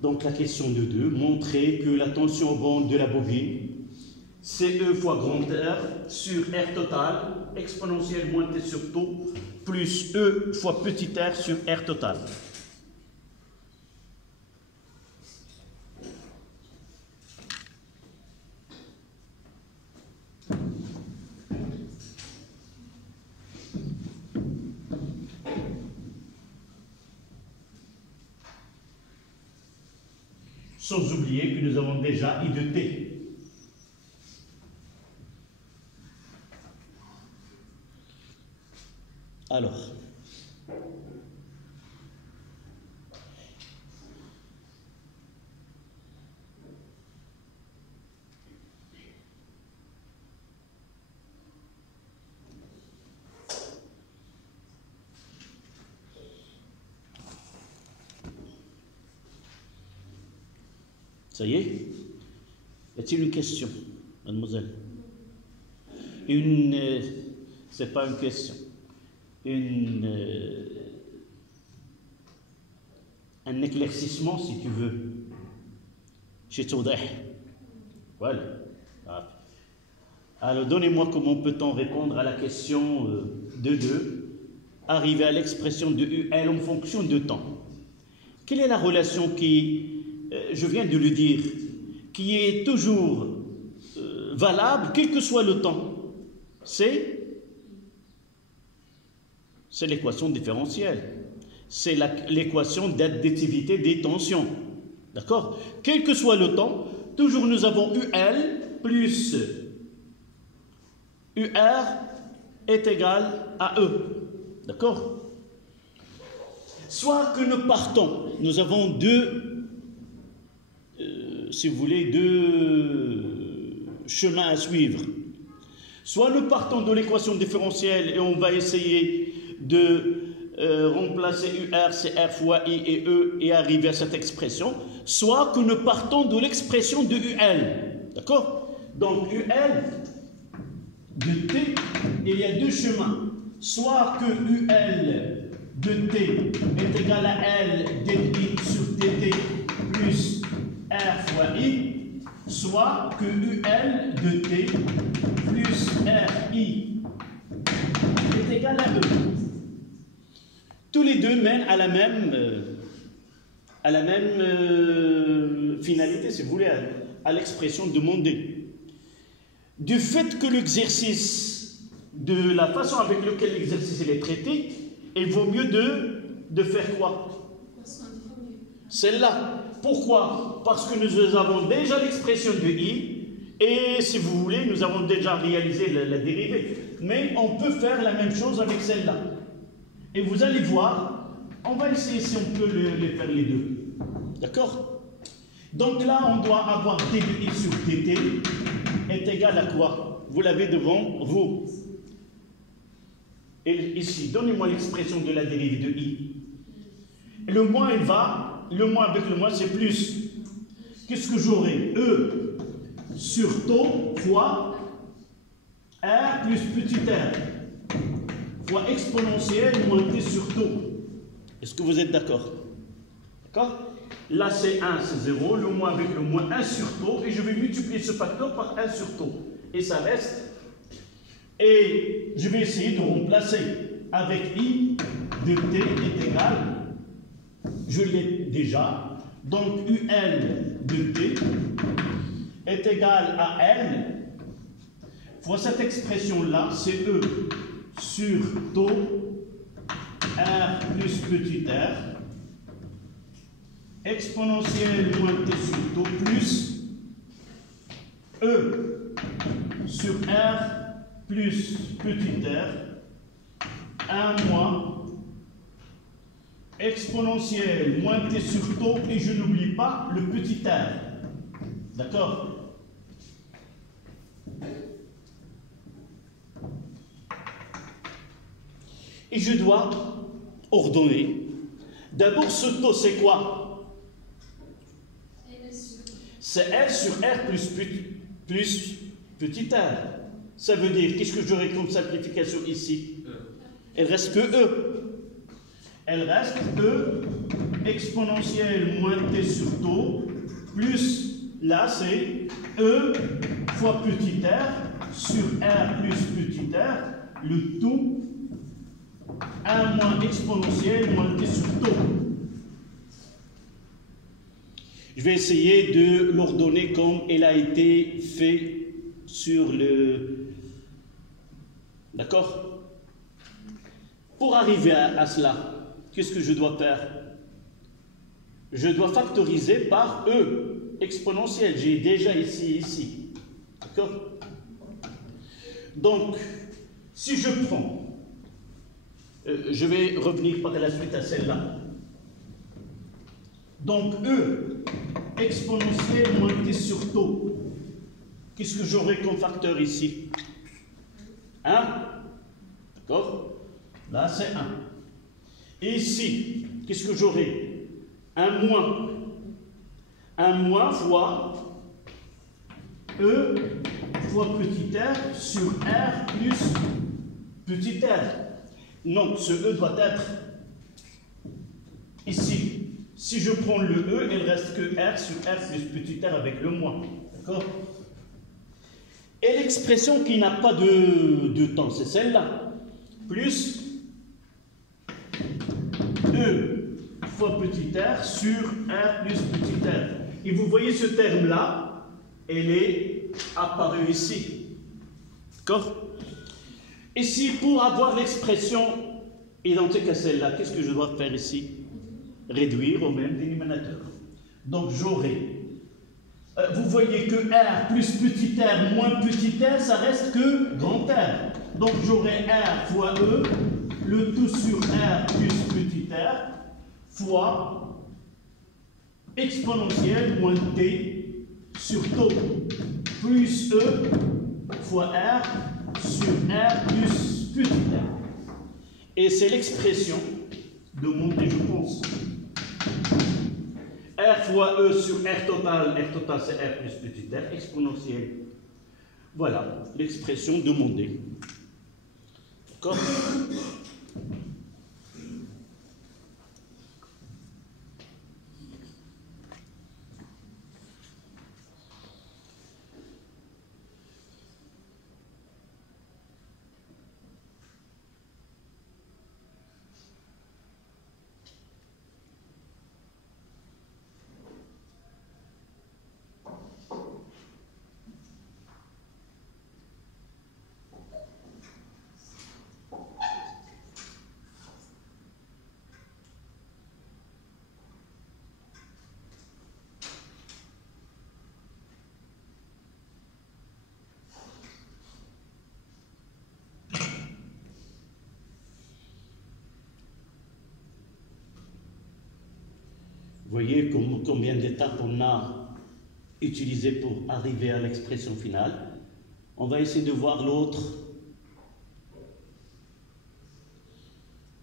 Donc la question de 2, montrer que la tension aux bandes de la bobine, c'est E fois grand R sur R total, exponentielle moins T sur taux, plus E fois petit r sur R total. Sans oublier que nous avons déjà I de T. Alors, ça y est? Y a-t-il une question, mademoiselle? C'est pas une question. Un éclaircissement, si tu veux. Chez Tsoudeh. Voilà. Alors, donnez-moi comment peut-on répondre à la question de 2, arriver à l'expression de UL en fonction de temps. Quelle est la relation qui, je viens de le dire, qui est toujours valable, quel que soit le temps? C'est l'équation différentielle. C'est l'équation d'additivité des tensions. D'accord? Quel que soit le temps, toujours nous avons UL plus UR est égal à E. D'accord? Soit que nous partons, nous avons deux, si vous voulez, deux chemins à suivre. Soit nous partons de l'équation différentielle et on va essayer de remplacer UR, c'est R fois I et E et arriver à cette expression, soit que nous partons de l'expression de UL. D'accord? Donc UL de T, il y a deux chemins. Soit que UL de T est égal à L dI sur TT plus R fois I, soit que UL de T plus RI est égal à E. Tous les deux mènent à la même finalité, si vous voulez, à l'expression demandée. Du fait que l'exercice, de la façon avec laquelle l'exercice est traité, il vaut mieux de faire quoi? Celle-là. Pourquoi? Parce que nous avons déjà l'expression de I, et si vous voulez, nous avons déjà réalisé la dérivée. Mais on peut faire la même chose avec celle-là. Et vous allez voir, on va essayer si on peut les faire les deux. D'accord? Donc là, on doit avoir d de I sur dt est égal à quoi? Vous l'avez devant vous. Et ici, donnez-moi l'expression de la dérivée de I. Le moins, il va, le moins avec le moins, c'est plus. Qu'est-ce que j'aurai? E sur taux fois R plus petit r fois exponentielle moins t sur taux. Est-ce que vous êtes d'accord? D'accord? Là, c'est 1, c'est 0. Le moins avec le moins 1 sur taux. Et je vais multiplier ce facteur par 1 sur taux. Et ça reste. Et je vais essayer de remplacer avec I de t est égal. Je l'ai déjà. Donc, UL de t est égal à L fois cette expression-là, c'est E sur taux R plus petit r exponentielle moins t sur taux plus E sur R plus petit r 1 moins exponentielle moins t sur taux et je n'oublie pas le petit r. D'accord? Et je dois ordonner. D'abord, ce taux, c'est quoi? C'est L sur R plus petit r. Ça veut dire, qu'est-ce que j'aurai comme simplification ici? Il reste que E. Elle reste E exponentielle moins t sur taux, plus, là c'est E fois petit r sur r plus petit r, le tout 1 moins exponentielle moins t sur taux. Je vais essayer de l'ordonner comme elle a été fait sur le... D'accord? Pour arriver à cela, qu'est-ce que je dois faire? Je dois factoriser par E exponentielle. J'ai déjà ici. D'accord? Donc, si je prends, je vais revenir par la suite à celle-là. Donc, E exponentielle moins t sur taux. Qu'est-ce que j'aurai comme facteur ici? 1. D'accord? Là, c'est 1. Et ici, qu'est-ce que j'aurai? 1 moins. 1 moins fois E fois petit r sur r plus petit r. Donc, ce E doit être ici. Si je prends le E, il ne reste que R sur R plus petit r avec le moins. D'accord? Et l'expression qui n'a pas de temps, c'est celle-là. Plus E fois petit r sur R plus petit r. Et vous voyez ce terme-là, elle est apparue ici. D'accord? Ici, pour avoir l'expression identique à celle-là, qu'est-ce que je dois faire ici? Réduire au même dénominateur. Donc j'aurai, vous voyez que R plus petit r moins petit r, ça reste que grand R. Donc j'aurai R fois E, le tout sur R plus petit r, fois exponentielle moins t sur taux, plus E fois R sur R plus petit r. Et c'est l'expression de montée, je pense. R fois E sur R total c'est R plus petit r, exponentielle. Voilà l'expression demandée. D'accord? Vous voyez combien d'étapes on a utilisées pour arriver à l'expression finale. On va essayer de voir l'autre.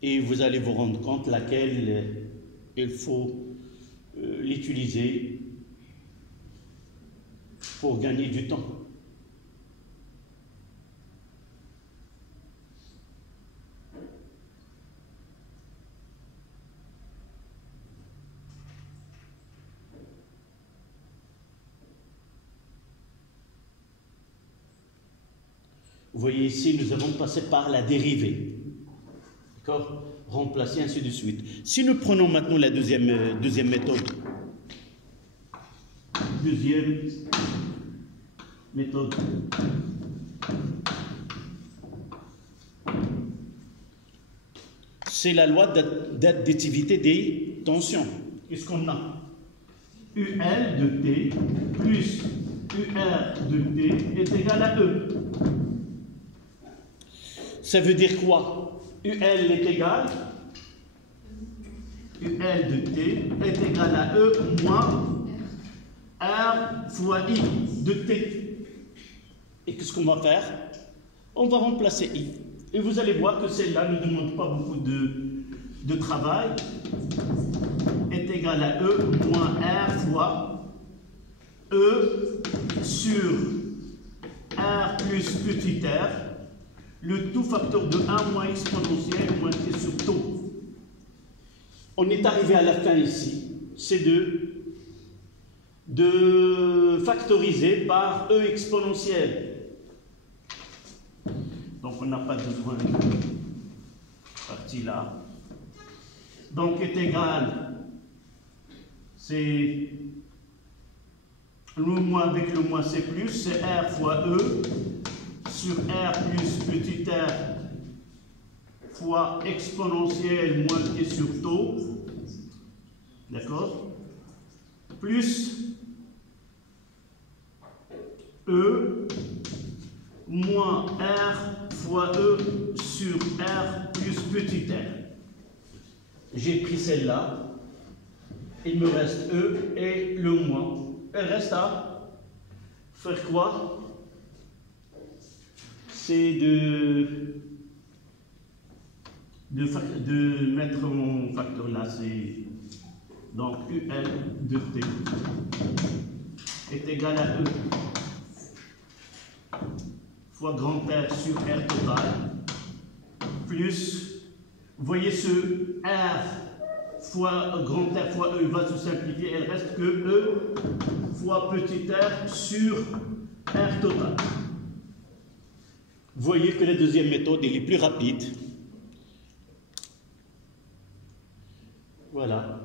Et vous allez vous rendre compte laquelle il faut l'utiliser pour gagner du temps. Vous voyez ici, nous avons passé par la dérivée. D'accord? Remplacer, ainsi de suite. Si nous prenons maintenant la deuxième méthode. Deuxième méthode. C'est la loi d'additivité des tensions. Qu'est-ce qu'on a? UL de T plus UR de T est égal à E. Ça veut dire quoi? UL est égal, UL de T est égal à E moins R fois I de T. Et qu'est-ce qu'on va faire? On va remplacer I. Et vous allez voir que celle-là ne demande pas beaucoup de travail. Est égal à E moins R fois E sur R plus petit r. Le tout facteur de 1 moins exponentielle moins t sur taux. on est arrivé à la fin ici, c'est de factoriser par e exponentielle. Donc on n'a pas besoin de partie là. Donc est égal, c'est le moins avec le moins c'est plus, c'est r fois e sur r plus petit r fois exponentielle moins t sur taux, d'accord, plus e moins r fois e sur r plus petit r. J'ai pris celle-là, il me reste e et le moins. Elle reste à faire quoi? C'est de mettre mon facteur là, c'est donc UL de T est égal à E fois grand R sur R total plus, vous voyez ce R fois grand R fois E va se simplifier, elle reste que E fois petit r sur R total. Vous voyez que la deuxième méthode elle est plus rapide. Voilà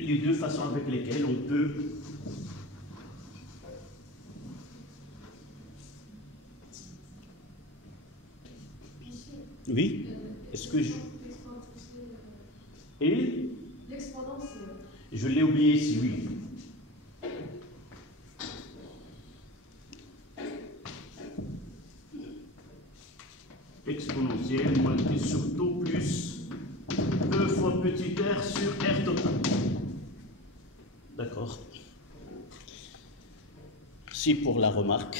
les deux façons avec lesquelles on peut oui, est-ce que et l'exponentielle, je l'ai oublié ici, oui. Exponentielle moins t sur taux plus e fois petit r sur r total. D'accord. Si pour la remarque.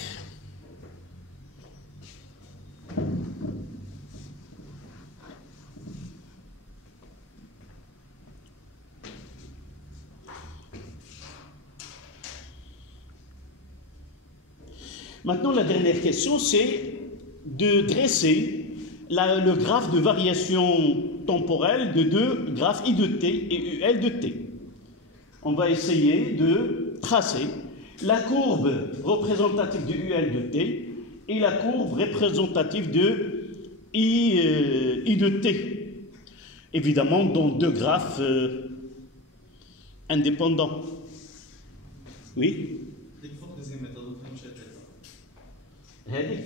Maintenant, la dernière question, c'est de dresser le graphe de variation temporelle de deux graphes I de t et UL de t. On va essayer de tracer la courbe représentative de UL de t et la courbe représentative de I de t. Évidemment, dans deux graphes indépendants. Oui? هذه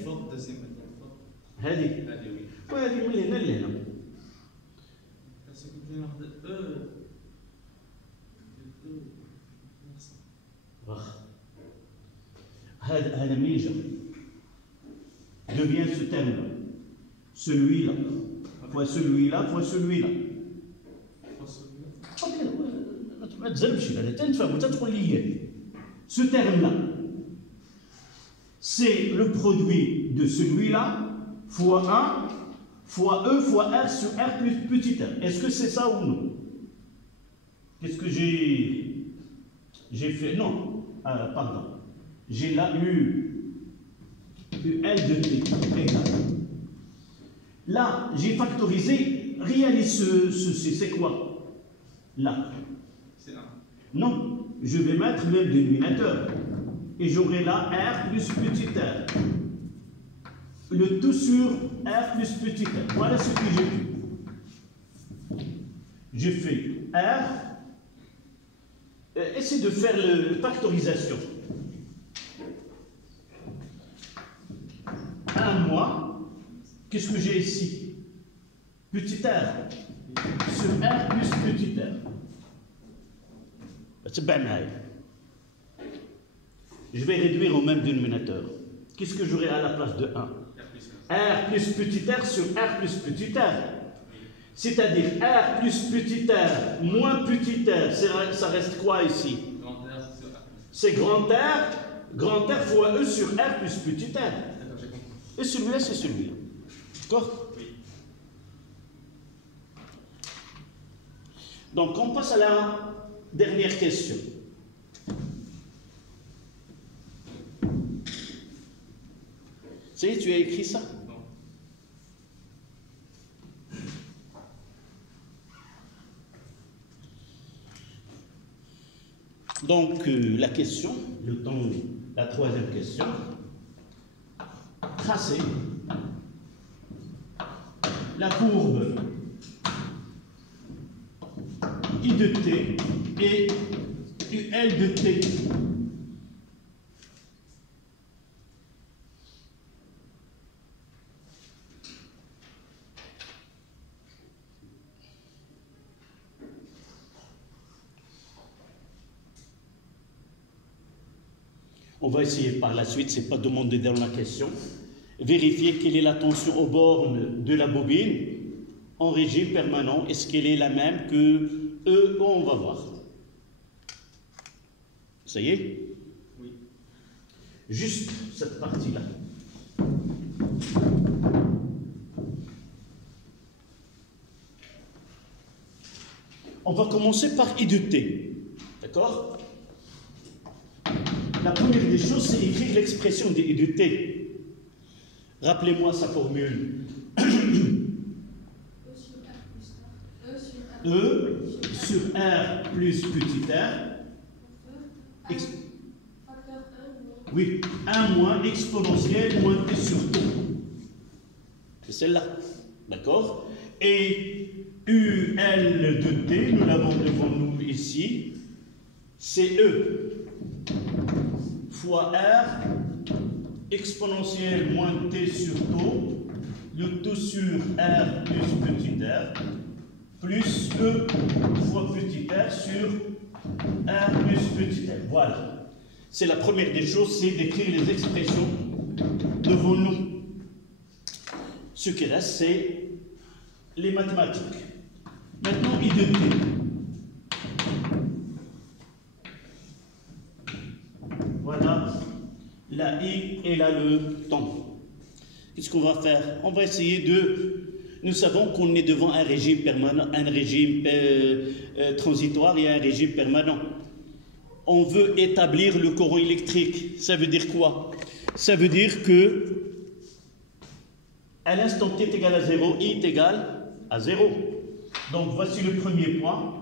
هذه وهذه من هنا لهنا هذا منين جا؟ devient ce terme là, celui-là fois celui-là fois celui-là. ما تزلمش هذا تنفهم وتدخل لي ce terme là. C'est le produit de celui-là fois 1 fois E fois R sur R plus petit r. Est-ce que c'est ça ou non? Qu'est-ce que j'ai fait? Non, pardon. J'ai là U L de T égal. Là, j'ai factorisé, réalise ceci, c'est quoi? Là. C'est 1. Non, je vais mettre le dénominateur. Et j'aurai là R plus petit r. Le tout sur R plus petit r. Voilà ce que j'ai fait. J'ai fait R. Essayez de faire la factorisation. 1 moins. Qu'est-ce que j'ai ici? Petit r sur R plus petit r. C'est bien mal. Je vais réduire au même dénominateur. Qu'est-ce que j'aurai à la place de 1? R plus petit r sur R plus petit r. C'est-à-dire R plus petit r moins petit r, ça reste quoi ici? C'est grand R fois E sur R plus petit r. Et celui-là, c'est celui-là. D'accord? Oui. Donc, on passe à la dernière question. Ça y est, tu as écrit ça? Non. Donc, la question, la troisième question, tracer la courbe I de t et UL de t. On va essayer par la suite, ce n'est pas demandé dans la question, vérifier quelle est la tension aux bornes de la bobine en régime permanent. Est-ce qu'elle est la même que E? On va voir. Ça y est? Oui. Juste cette partie-là. On va commencer par I de t. D'accord? La première des choses, c'est écrire l'expression de I de t. Rappelez-moi sa formule. E sur R plus petit r. Oui, 1 moins exponentielle moins t sur t. C'est celle-là. D'accord? Et UL de t, nous l'avons devant nous ici, c'est E fois R exponentielle moins t sur tau, le tout sur R plus petit r, plus E fois petit r sur R plus petit r. Voilà. C'est la première des choses, c'est d'écrire les expressions devant nous. Ce qui reste, c'est les mathématiques. Maintenant, I de t. Voilà la I et là le temps. Qu'est-ce qu'on va faire? On va essayer de... Nous savons qu'on est devant un régime permanent, un régime transitoire et un régime permanent. On veut établir le courant électrique. Ça veut dire quoi? Ça veut dire que à l'instant t est égal à 0, I est égal à 0. Donc voici le premier point.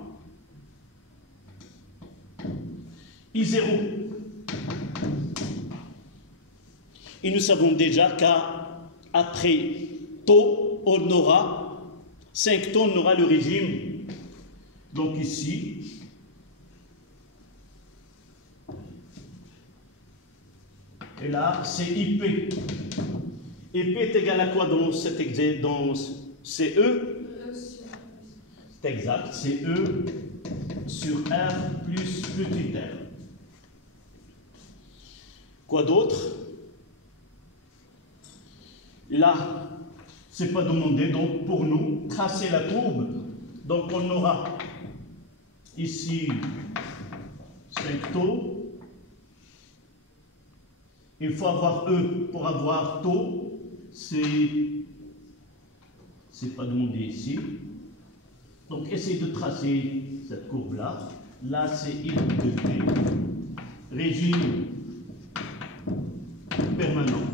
I0. Et nous savons déjà qu'après tau, on aura 5 taux, on aura le régime. Donc ici, et là, c'est IP. IP est égal à quoi dans cet exercice? Dans CE? C'est exact, c'est E sur R plus petit r. Quoi d'autre? Là, c'est pas demandé, donc pour nous, tracer la courbe. Donc on aura ici 5 taux. Il faut avoir E pour avoir taux. C'est pas demandé ici. Donc essayez de tracer cette courbe-là. Là, c'est I de t. Régime permanent.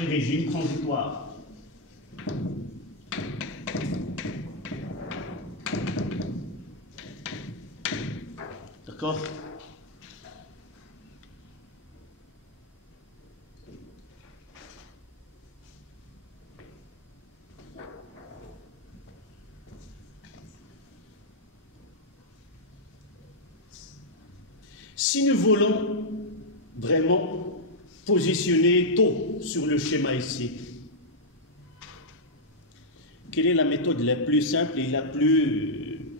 Et régime transitoire. D'accord? Si nous voulons vraiment positionner taux sur le schéma ici, quelle est la méthode la plus simple et la plus...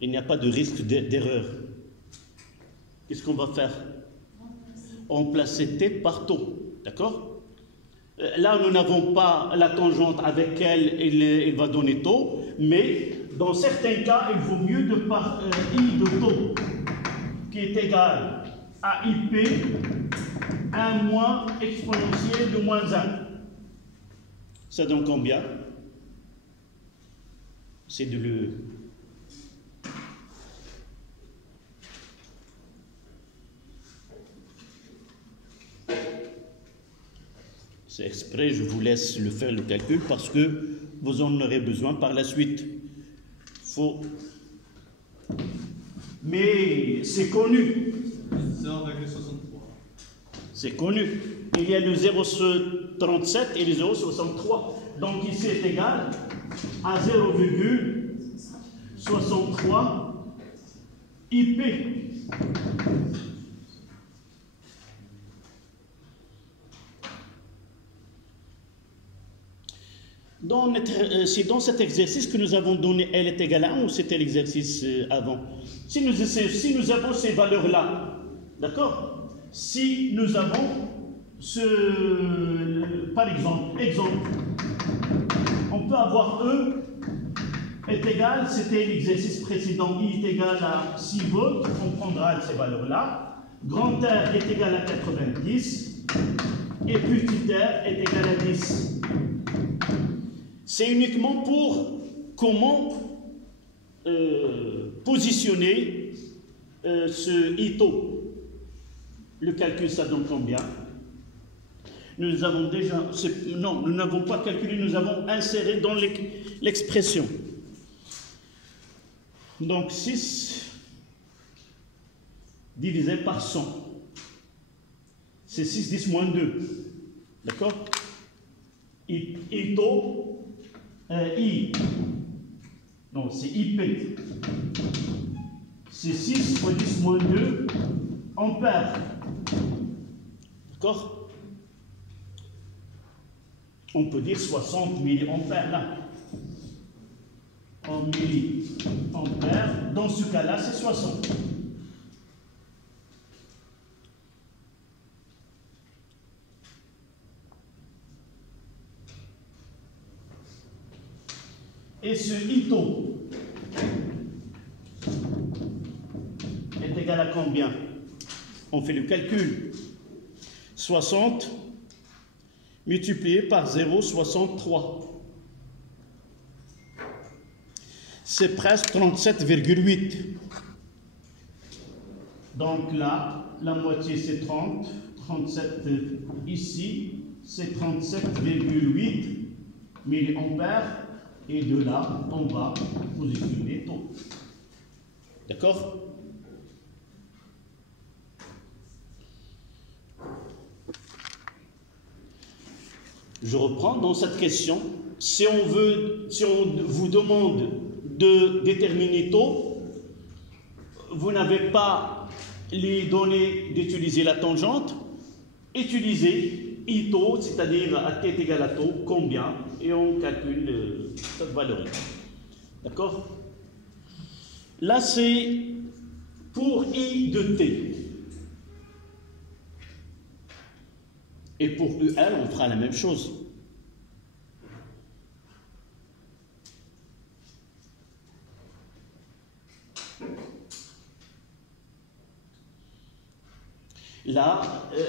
il n'y a pas de risque d'erreur. Qu'est-ce qu'on va faire? Remplacer t par taux, d'accord? Là, nous n'avons pas la tangente avec elle, il va donner taux, mais dans certains cas, il vaut mieux de par I de taux, qui est égal à IP, 1 moins exponentielle de moins 1. Ça donne combien? C'est de le... C'est exprès, je vous laisse le faire le calcul parce que vous en aurez besoin par la suite. Faut... Mais c'est connu. 0,63. C'est connu. Il y a le 0,37 et le 0,63. Donc ici est égal à 0,63 IP. C'est dans cet exercice que nous avons donné L est égal à 1 ou c'était l'exercice avant? Si nous avons ces valeurs-là, d'accord? Si nous avons par exemple, on peut avoir E est égal, c'était l'exercice précédent, I est égal à 6 volts, on prendra ces valeurs-là. Grand R est égal à 90 et petit r est égal à 10. C'est uniquement pour comment positionner ce ITO. Le calcul, ça donne combien? Nous avons déjà... Non, nous n'avons pas calculé, nous avons inséré dans l'expression. Donc 6 divisé par 100. C'est 6, 10 moins 2. D'accord? ITO... I, non, c'est IP. C'est 6 fois 10 moins 2 ampères. D'accord? On peut dire 60 milliampères là. En milliampères, dans ce cas-là, c'est 60. Et ce ITO est égal à combien? On fait le calcul. 60 multiplié par 0,63. C'est presque 37,8. Donc là, la moitié c'est 30. 37 ici, c'est 37,8 milliampères. Et de là, on va positionner taux. D'accord? Je reprends dans cette question. Si on vous demande de déterminer taux, vous n'avez pas les données d'utiliser la tangente, utilisez ITO, c'est-à-dire à t égale à taux, combien, et on calcule cette valeur. D'accord? Là, c'est pour I de t. Et pour UL, on fera la même chose. Là,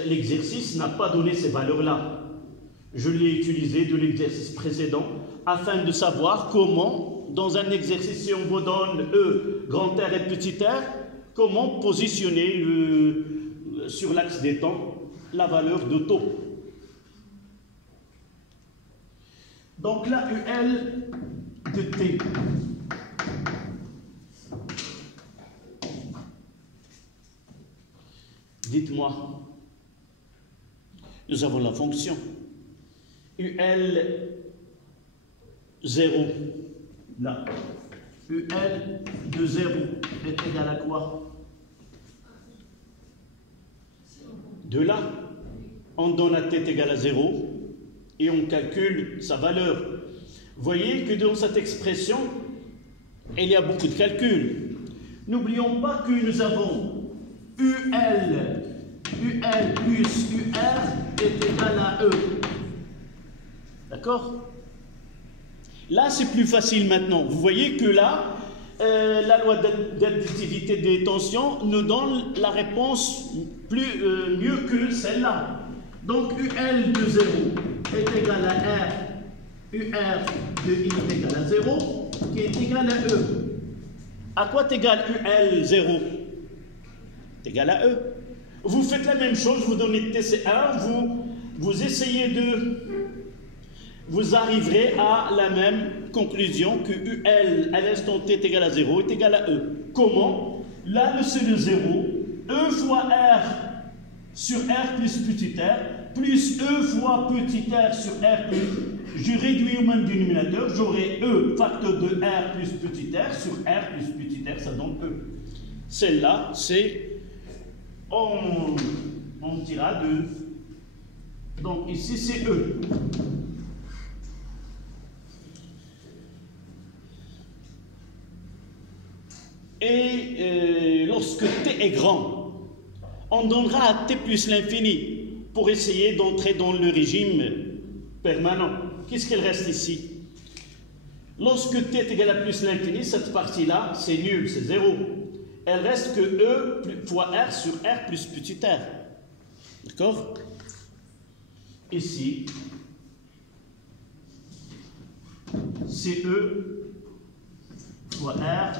l'exercice n'a pas donné ces valeurs-là. Je l'ai utilisé de l'exercice précédent afin de savoir comment, dans un exercice, si on vous donne E, grand R et petit r, comment positionner sur l'axe des temps la valeur de taux. Donc là, UL de T. Dites-moi, nous avons la fonction UL 0, là. UL de 0 est égal à quoi? De là, on donne à t égale à 0 et on calcule sa valeur. Vous voyez que dans cette expression, il y a beaucoup de calculs. N'oublions pas que nous avons UL plus UR est égal à E. D'accord? Là, c'est plus facile maintenant. Vous voyez que là, la loi d'additivité des tensions nous donne la réponse mieux que celle-là. Donc, UL de 0 est égal à R, UR de I est égal à 0, qui est égal à E. À quoi est égal UL 0? C'est égal à E. Vous faites la même chose, vous donnez TC1, vous vous essayez de... Vous arriverez à la même conclusion que UL à l'instant t est égal à 0 est égal à E. Comment? Là, c'est le 0. E fois R sur R plus petit r, plus E fois petit r sur R plus... Je réduis au même dénominateur, j'aurai E facteur de R plus petit r sur R plus petit r, ça donne E. Celle-là, c'est... On dira de... Donc ici, c'est E. Et lorsque t est grand, on donnera à t plus l'infini pour essayer d'entrer dans le régime permanent. Qu'est-ce qu'il reste ici? Lorsque t est égal à plus l'infini, cette partie-là, c'est nul, c'est 0. Elle reste que E fois R sur R plus petit r. D'accord? Ici, c'est E fois R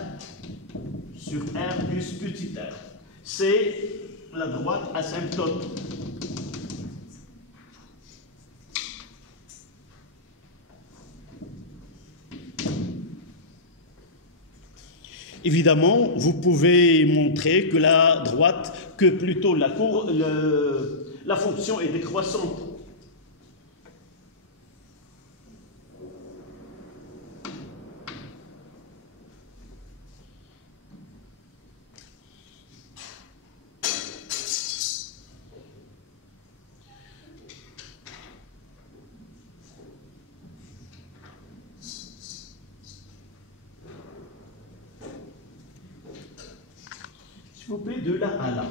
sur R plus petit r. C'est la droite asymptote. Évidemment, vous pouvez montrer que la droite, que plutôt la fonction est décroissante. S'il vous plaît, de là à là.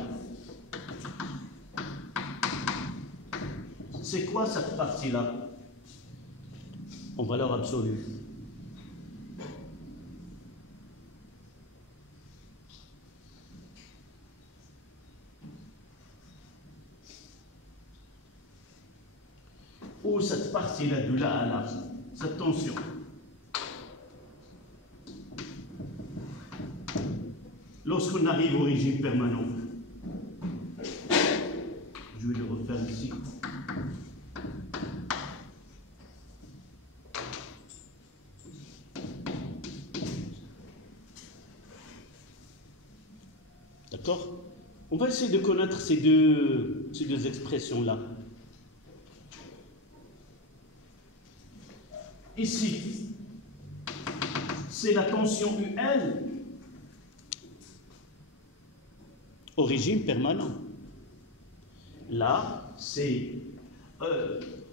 C'est quoi cette partie-là? En valeur absolue. Ou cette partie-là, de là à là, cette tension. Lorsqu'on arrive au régime permanent, je vais le refaire ici. D'accord? On va essayer de connaître ces deux expressions-là. Ici, c'est la tension UL au régime permanent. Là, c'est...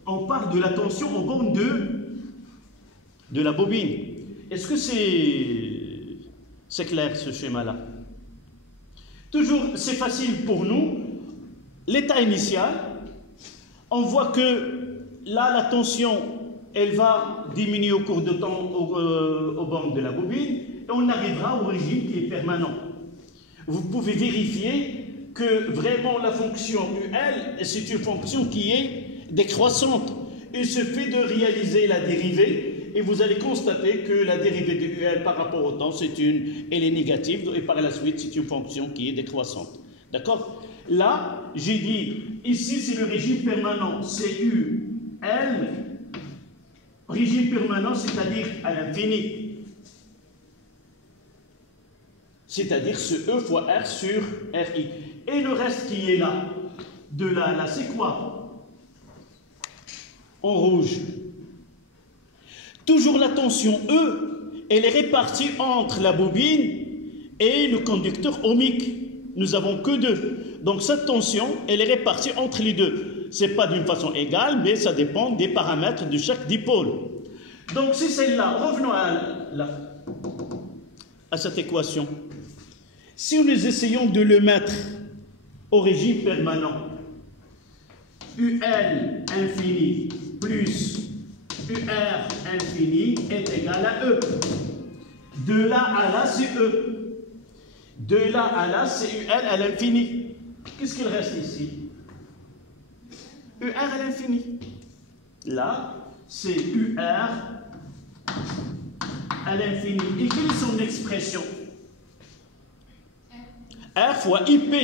on parle de la tension en borne de la bobine. Est-ce que c'est clair, ce schéma-là? Toujours, c'est facile pour nous. L'état initial, on voit que là, la tension, elle va diminuer au cours de temps aux bornes de la bobine, et on arrivera au régime qui est permanent. Vous pouvez vérifier que vraiment la fonction UL, c'est une fonction qui est décroissante. Il suffit de réaliser la dérivée et vous allez constater que la dérivée de UL par rapport au temps, elle est négative et par la suite, c'est une fonction qui est décroissante. D'accord? Là, j'ai dit, ici, c'est le régime permanent, c'est UL, régime permanent, c'est-à-dire à l'infini. C'est-à-dire ce E fois R sur RI. Et le reste qui est là, de là à là, c'est quoi? En rouge. Toujours la tension E, elle est répartie entre la bobine et le conducteur ohmique. Nous n'avons que deux. Donc cette tension, elle est répartie entre les deux. Ce n'est pas d'une façon égale, mais ça dépend des paramètres de chaque dipôle. Donc c'est celle-là. Revenons à cette équation. Si nous essayons de le mettre au régime permanent, UL infini plus UR infini est égal à E. De là à là, c'est E. De là à là, c'est UL à l'infini. Qu'est-ce qu'il reste ici? UR à l'infini. Là, c'est UR à l'infini. Et quelle est son expression? R fois IP.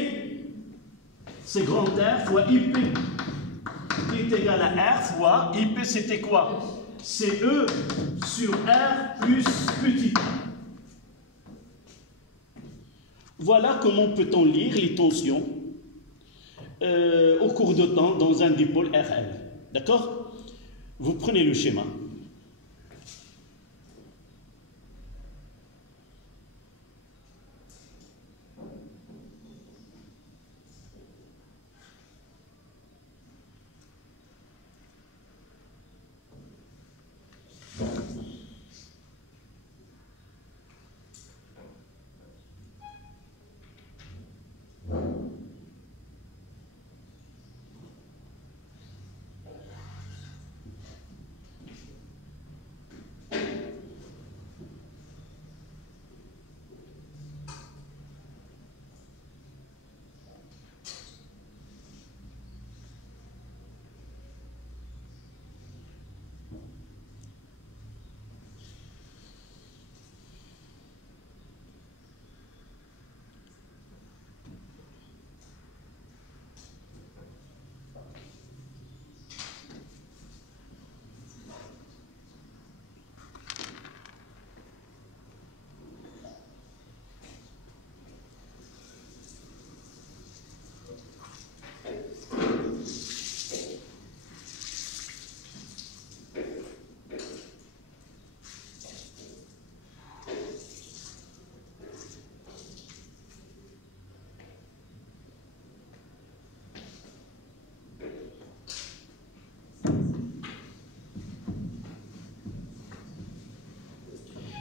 C'est grand R fois IP. est égal à R fois IP, c'était quoi? C'est E sur R plus petit a. Voilà comment peut-on lire les tensions au cours de temps dans un dipôle RL. D'accord? Vous prenez le schéma.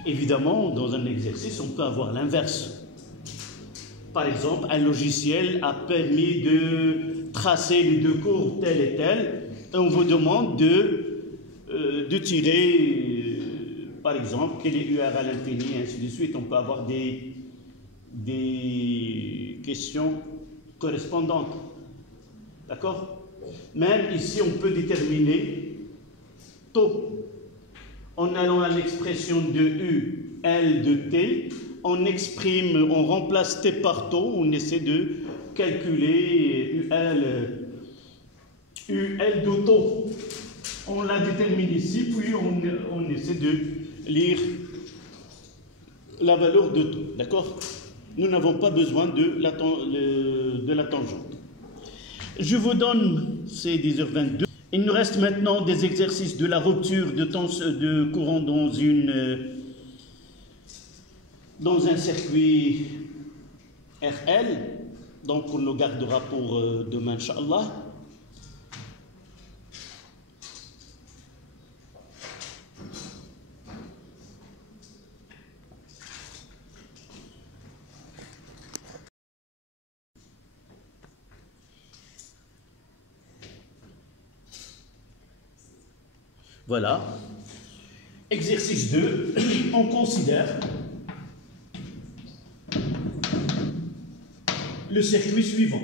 Évidemment, dans un exercice, on peut avoir l'inverse. Par exemple, un logiciel a permis de tracer les deux courbes telles et telles, et on vous demande de tirer, par exemple, quel est UR à l'infini, et ainsi de suite. On peut avoir des questions correspondantes. D'accord? Même ici, on peut déterminer taux. En allant à l'expression de U, L de T, on exprime, on remplace T par taux, on essaie de calculer UL de taux. On la détermine ici, puis on essaie de lire la valeur de taux. D'accord? Nous n'avons pas besoin de la tangente. Je vous donne, c'est 10h22. Il nous reste maintenant des exercices de la rupture de courant dans un circuit RL. Donc on le gardera pour demain, Inch'Allah. Voilà. Exercice 2, on considère le circuit suivant.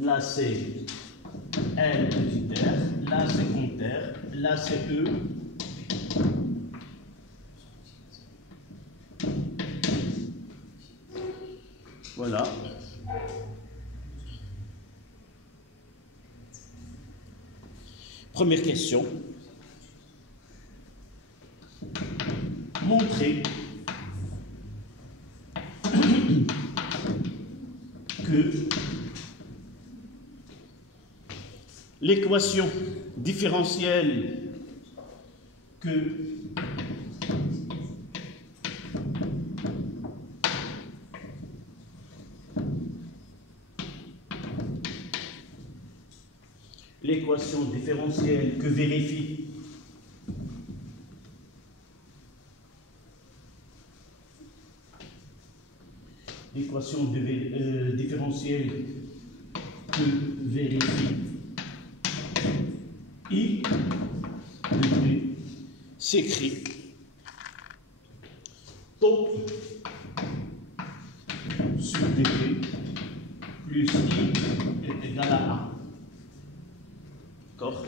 Là c'est L petit r, là c'est grand R, là c'est E. Voilà. Première question. Montrer que l'équation différentielle l'équation différentielle que vérifie l'équation différentielle que vérifie I de T s'écrit taux sur dp plus I est égal à A. D'accord?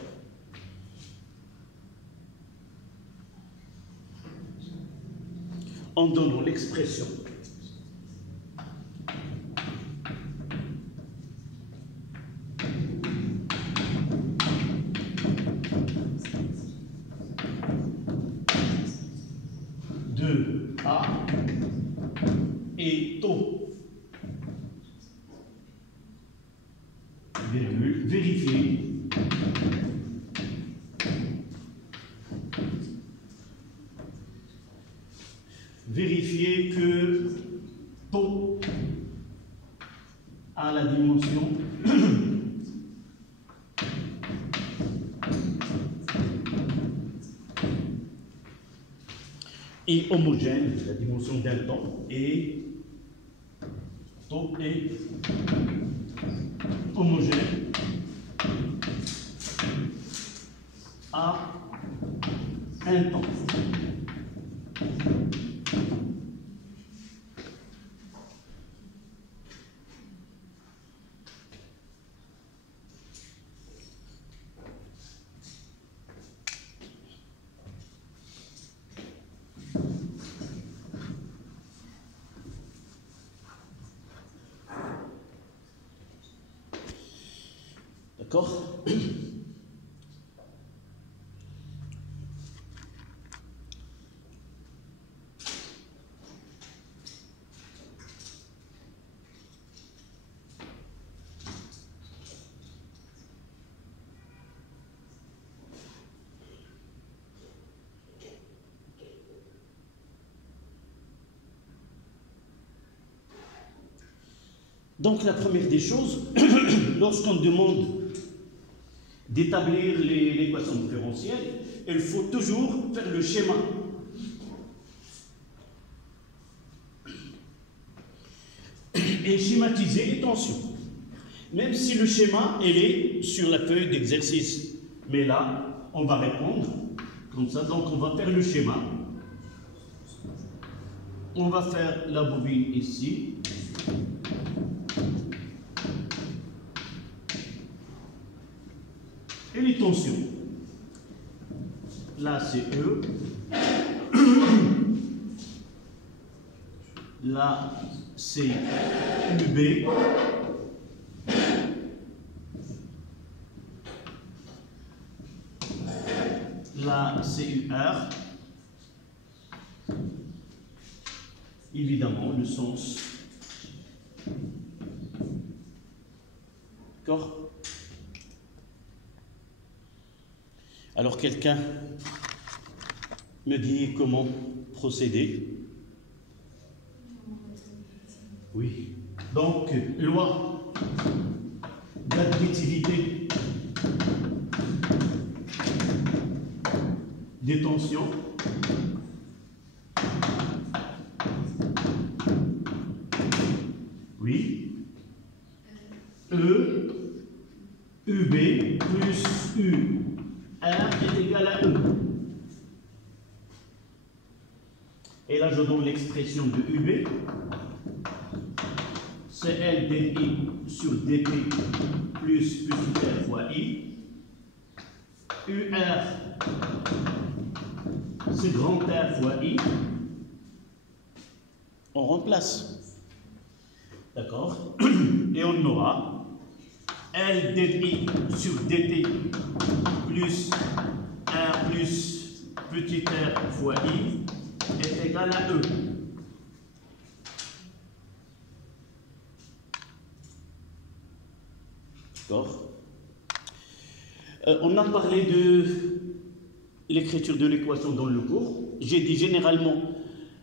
en donnant l'expression de A et taux, virgule, vérifier que taux a la dimension est homogène, la dimension d'un temps, et taux est homogène à un temps. D'accord? Donc la première des choses, lorsqu'on demande d'établir l'équation différentielle, il faut toujours faire le schéma. Et schématiser les tensions. Même si le schéma, il est sur la feuille d'exercice. Mais là, on va répondre comme ça. Donc on va faire le schéma. On va faire la bobine ici. Et les tensions. Là, c'est E. Là, c'est UB. Là, c'est UR. Évidemment, le sens. D'accord? Alors quelqu'un me dit comment procéder? Oui. Donc, loi d'additivité des tensions. Oui. E, UB plus U. R est égal à E. Et là, je donne l'expression de UB. C'est L dI sur dt plus petit r fois I. UR, c'est grand R fois I. On remplace. D'accord? Et on aura L dI sur dt plus R plus petit r fois I est égal à E. D'accord? On a parlé de l'écriture de l'équation dans le cours. J'ai dit généralement,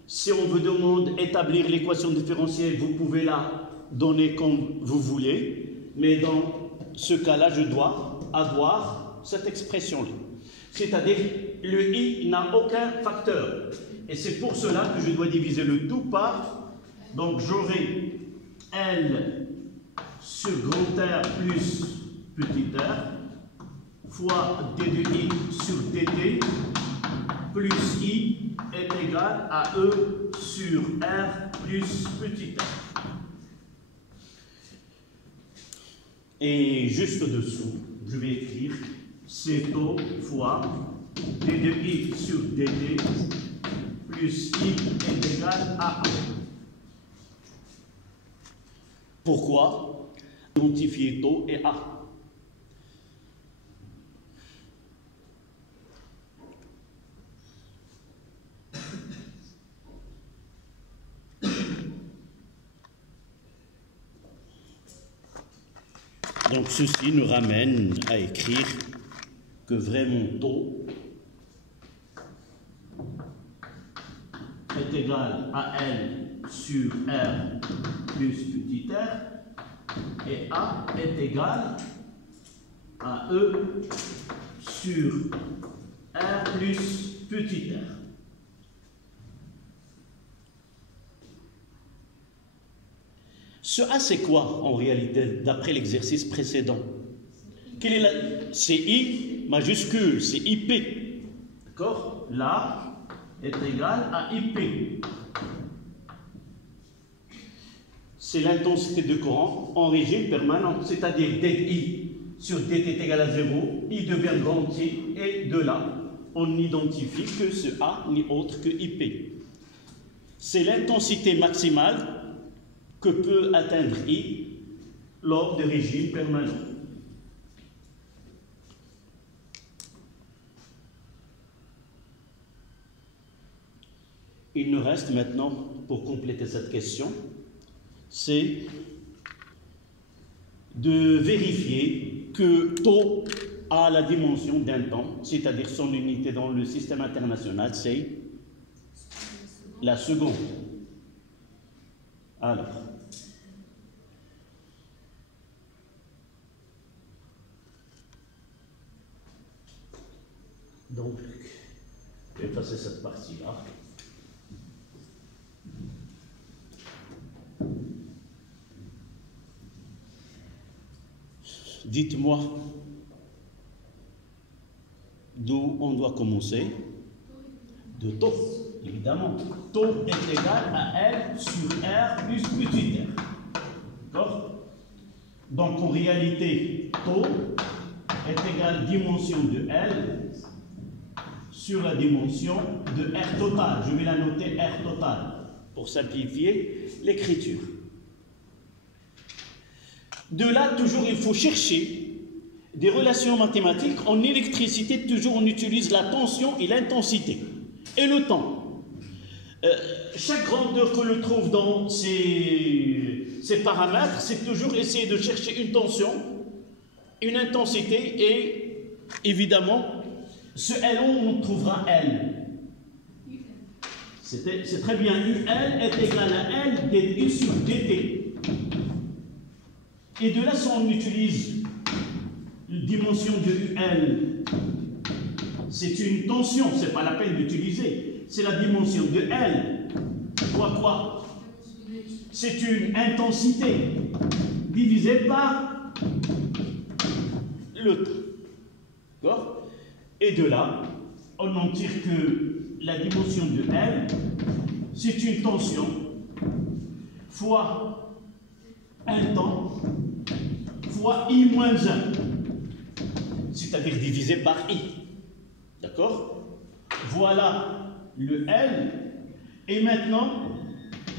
si on vous demande d'établir l'équation différentielle, vous pouvez la donner comme vous voulez, mais dans ce cas-là, je dois avoir cette expression-là. C'est-à-dire, le I n'a aucun facteur. Et c'est pour cela que je dois diviser le tout par, donc j'aurai L sur grand R plus petit r fois d de I sur dt plus I est égal à E sur R plus petit r. Et juste au-dessous, je vais écrire C taux fois d de I sur dt plus I est égal à A. Pourquoi identifier taux et A? Donc ceci nous ramène à écrire que vraiment taux est égal à L sur R plus petit r, et A est égal à E sur R plus petit r. Ce A, c'est quoi en réalité, d'après l'exercice précédent? C'est I majuscule, c'est IP. D'accord? Là est égal à IP. C'est l'intensité de courant en régime permanent, c'est-à-dire dès I sur dt est égal à 0, I devient grand I, et de là, on n'identifie que ce A ni autre que IP. C'est l'intensité maximale que peut atteindre I lors de régime permanent. Il nous reste maintenant, pour compléter cette question, c'est de vérifier que taux a la dimension d'un temps, c'est-à-dire son unité dans le système international, c'est la seconde. Alors, donc, je vais passer cette partie-là. Dites-moi d'où on doit commencer. De taux, évidemment. Taux est égal à L sur R plus petit r. D'accord? Donc en réalité, taux est égal à dimension de L sur la dimension de R total. Je vais la noter R total pour simplifier l'écriture. De là, toujours, il faut chercher des relations mathématiques. En électricité, toujours, on utilise la tension et l'intensité. Et le temps. Chaque grandeur que l'on trouve dans ces paramètres, c'est toujours essayer de chercher une tension, une intensité, et évidemment, ce L1, on trouvera L. C'est très bien. UL est égal à L dU sur dt. Et de là, si on utilise la dimension de UL, c'est une tension, ce n'est pas la peine d'utiliser. C'est la dimension de L fois quoi? C'est une intensité divisée par le temps. D'accord? Et de là, on en tire que la dimension de L, c'est une tension fois un temps fois I moins 1, c'est-à-dire divisé par I. D'accord? Voilà le L. Et maintenant,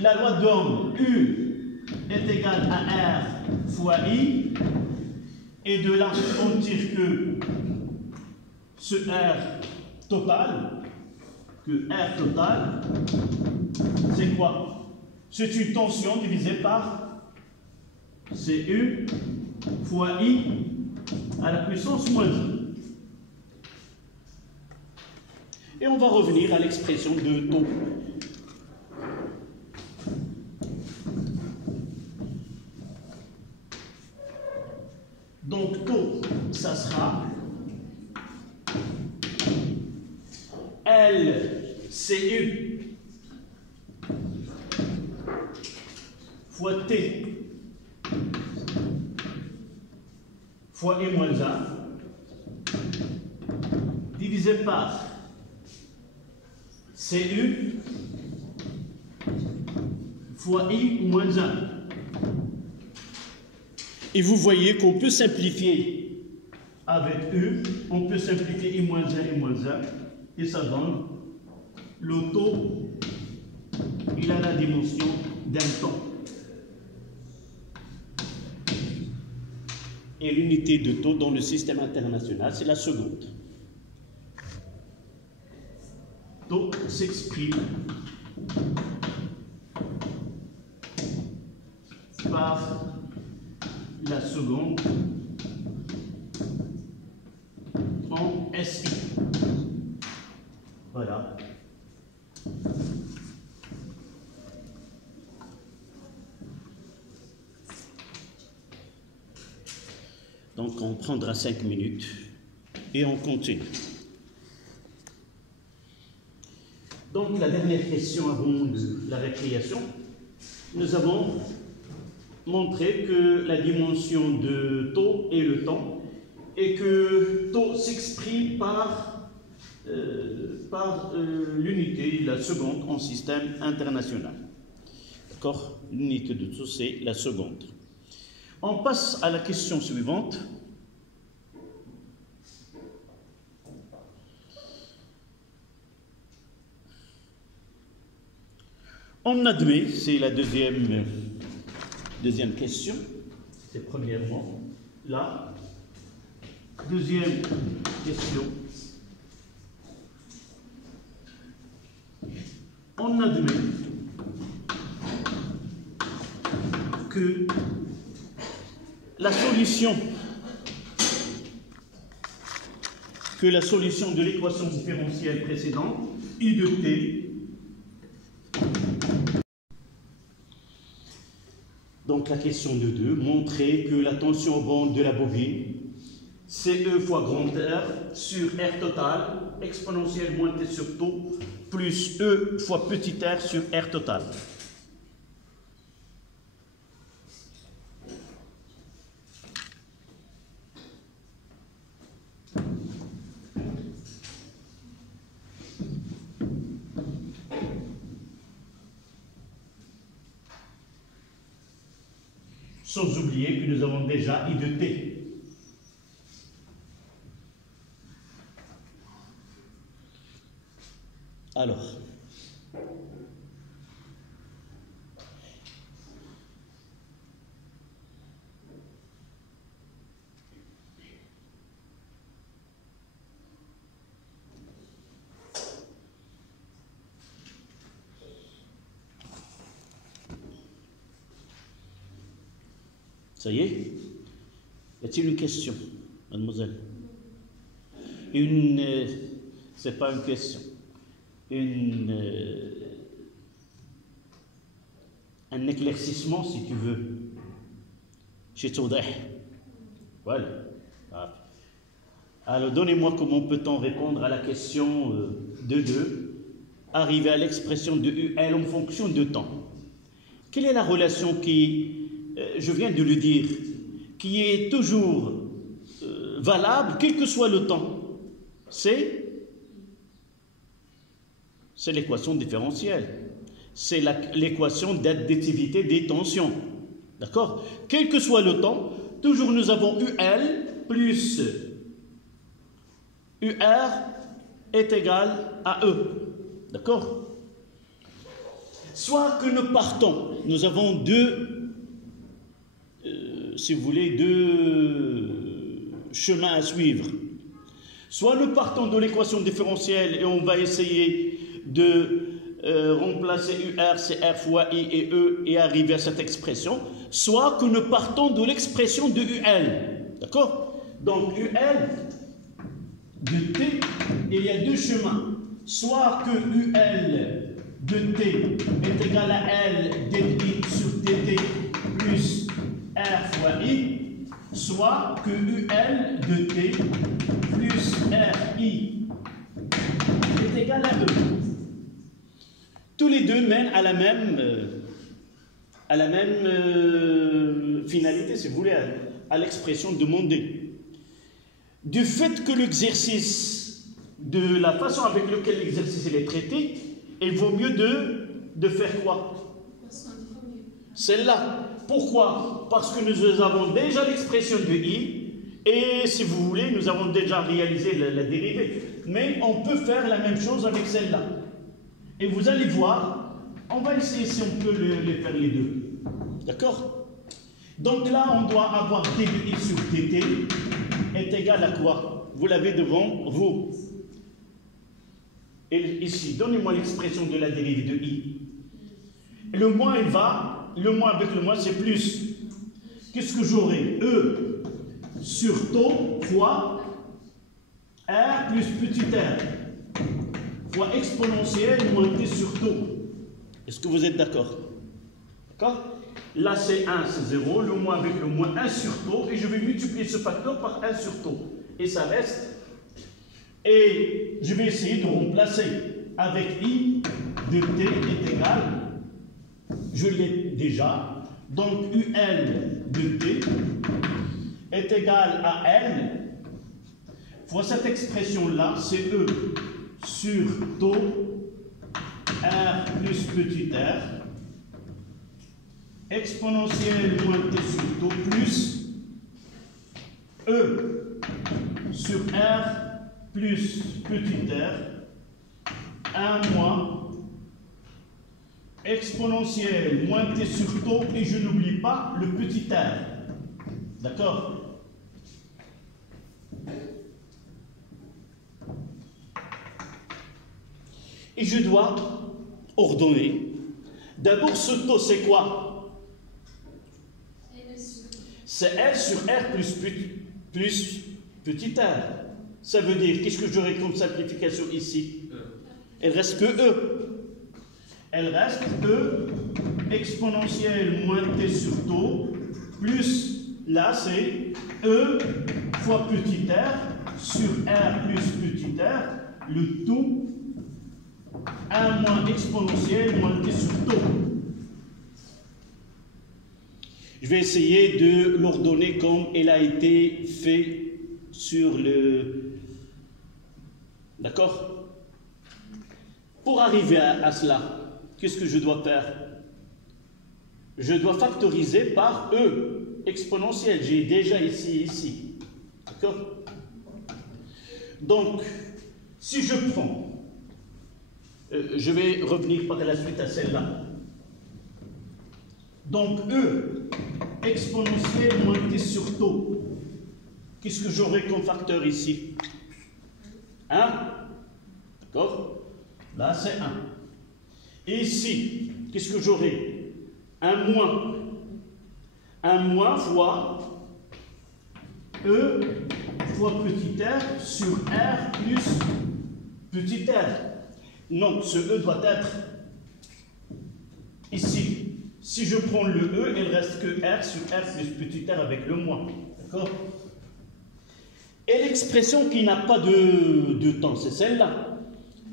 la loi d'Ohm, U est égale à R fois I. Et de là, on tire que ce R total, c'est quoi? C'est une tension divisée par CU fois I à la puissance moins 1. Et on va revenir à l'expression de taux. Donc taux, ça sera LCU fois T fois I moins 1 divisé par CU fois I moins 1. Et vous voyez qu'on peut simplifier avec U, on peut simplifier I moins 1, et ça donne le taux dimension d'un temps. Et l'unité de taux dans le système international, c'est la seconde. Taux s'exprime par la seconde en SI. Voilà. Donc on prendra 5 minutes et on continue. Donc la dernière question avant la récréation, nous avons montré que la dimension de taux est le temps et que taux s'exprime par l'unité, la seconde en système international. D'accord? L'unité de taux, c'est la seconde. On passe à la question suivante. On admet, c'est la deuxième question, c'est premièrement là. Deuxième question. On admet que la solution de l'équation différentielle précédente, I de t, donc la question de 2, montrer que la tension aux bandes de la bobine, c'est E fois grand R sur R total, exponentielle moins T sur taux, plus E fois petit r sur R total. Sans oublier que nous avons déjà I de T. Alors, ça y est? Y a-t-il une question, mademoiselle? C'est pas une question. Un éclaircissement, si tu veux. Chez Tsoudeh. Voilà. Alors, donnez-moi comment peut-on répondre à la question de 2, arriver à l'expression de UL en fonction de temps. Quelle est la relation qui, je viens de le dire, qui est toujours valable, quel que soit le temps? C'est l'équation différentielle. C'est l'équation d'additivité des tensions. D'accord? Quel que soit le temps, toujours nous avons UL plus UR est égal à E. D'accord? Soit que nous partons, nous avons deux, si vous voulez, deux chemins à suivre. Soit nous partons de l'équation différentielle et on va essayer de remplacer UR, c'est R fois I et E et arriver à cette expression, soit que nous partons de l'expression de UL. D'accord? Donc UL de T, il y a deux chemins. Soit que UL de T est égal à L dI sur TT plus R fois I, soit que UL de T plus RI est égal à E. Tous les deux mènent à la même finalité, si vous voulez, à l'expression demandée. Du fait que l'exercice, de la façon avec laquelle l'exercice est traité, il vaut mieux de faire quoi? Celle-là. Pourquoi? Parce que nous avons déjà l'expression de I, et si vous voulez, nous avons déjà réalisé la dérivée. Mais on peut faire la même chose avec celle-là. Et vous allez voir On va essayer si on peut les faire les deux. D'accord? Donc là, on doit avoir d de x sur dt est égal à quoi? Vous l'avez devant vous. Et ici, donnez-moi l'expression de la dérivée de i. Le moins, il va, le moins avec le moins, c'est plus. Qu'est-ce que j'aurai? E sur taux fois r plus petit r fois exponentielle moins t sur taux. Est-ce que vous êtes d'accord? D'accord? Là, c'est 1, c'est 0. Le moins avec le moins 1 sur taux. Et je vais multiplier ce facteur par 1 sur taux. Et ça reste. Et je vais essayer de remplacer avec i de t est égal, je l'ai déjà, donc ul de t est égal à n fois cette expression-là, c'est e sur taux r plus petit r exponentielle moins t sur taux plus e sur r plus petit r 1 moins exponentielle moins t sur taux et je n'oublie pas le petit r. D'accord? Et je dois ordonner. D'abord, ce taux, c'est quoi? C'est L sur R plus petit r. Ça veut dire, qu'est-ce que j'aurai comme simplification ici? Elle reste que E. Elle reste E exponentielle moins t sur taux, plus, là c'est E fois petit r sur R plus petit r, le tout 1 moins exponentielle moins t sur taux. Je vais essayer de l'ordonner comme elle a été fait sur le... D'accord? Pour arriver à cela, qu'est-ce que je dois faire? Je dois factoriser par E exponentielle. J'ai déjà ici. D'accord? Donc, si je prends, je vais revenir par la suite à celle-là. Donc, E exponentielle moins t sur taux. Qu'est-ce que j'aurai comme facteur ici? 1. D'accord? Là, c'est 1. Et ici, qu'est-ce que j'aurai? 1 moins. 1 moins fois E fois petit r sur R plus petit r. Non, ce E doit être ici. Si je prends le E, il ne reste que R sur R plus petit r avec le moins. D'accord? Et l'expression qui n'a pas de temps, c'est celle-là.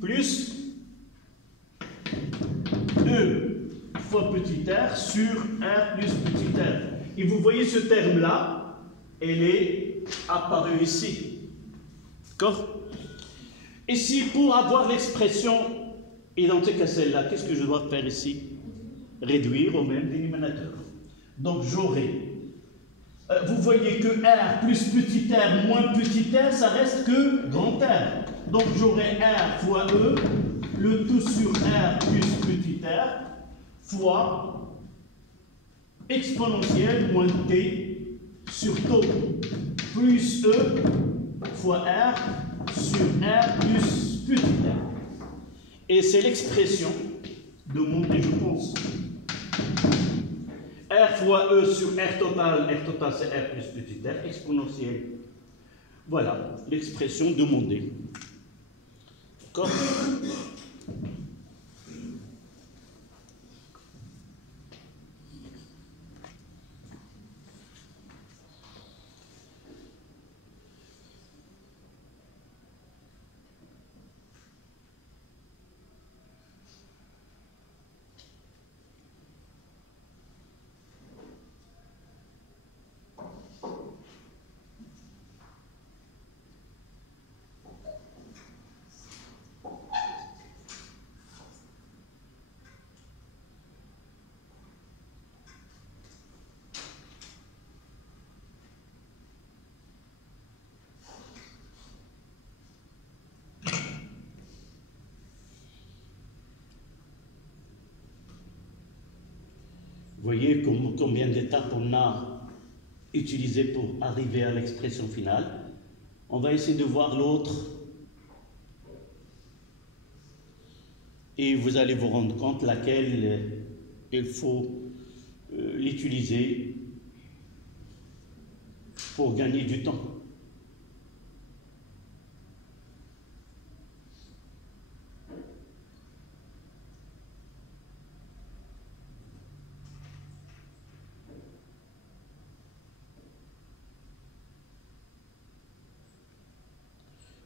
Plus E fois petit r sur R plus petit r. Et vous voyez ce terme-là, elle est apparue ici. D'accord? Ici, pour avoir l'expression identique à celle-là, qu'est-ce que je dois faire ici? Réduire au même dénominateur. Donc j'aurai... vous voyez que R plus petit r moins petit r, ça reste que grand R. Donc j'aurai R fois E, le tout sur R plus petit r, fois exponentielle moins t sur taux, plus E fois R sur R plus petit r. Et c'est l'expression de monter, je pense. R fois E sur R total c'est R plus petit r, exponentielle. Voilà l'expression demandée. D'accord? Vous voyez combien d'étapes on a utilisées pour arriver à l'expression finale. On va essayer de voir l'autre. Et vous allez vous rendre compte laquelle il faut l'utiliser pour gagner du temps.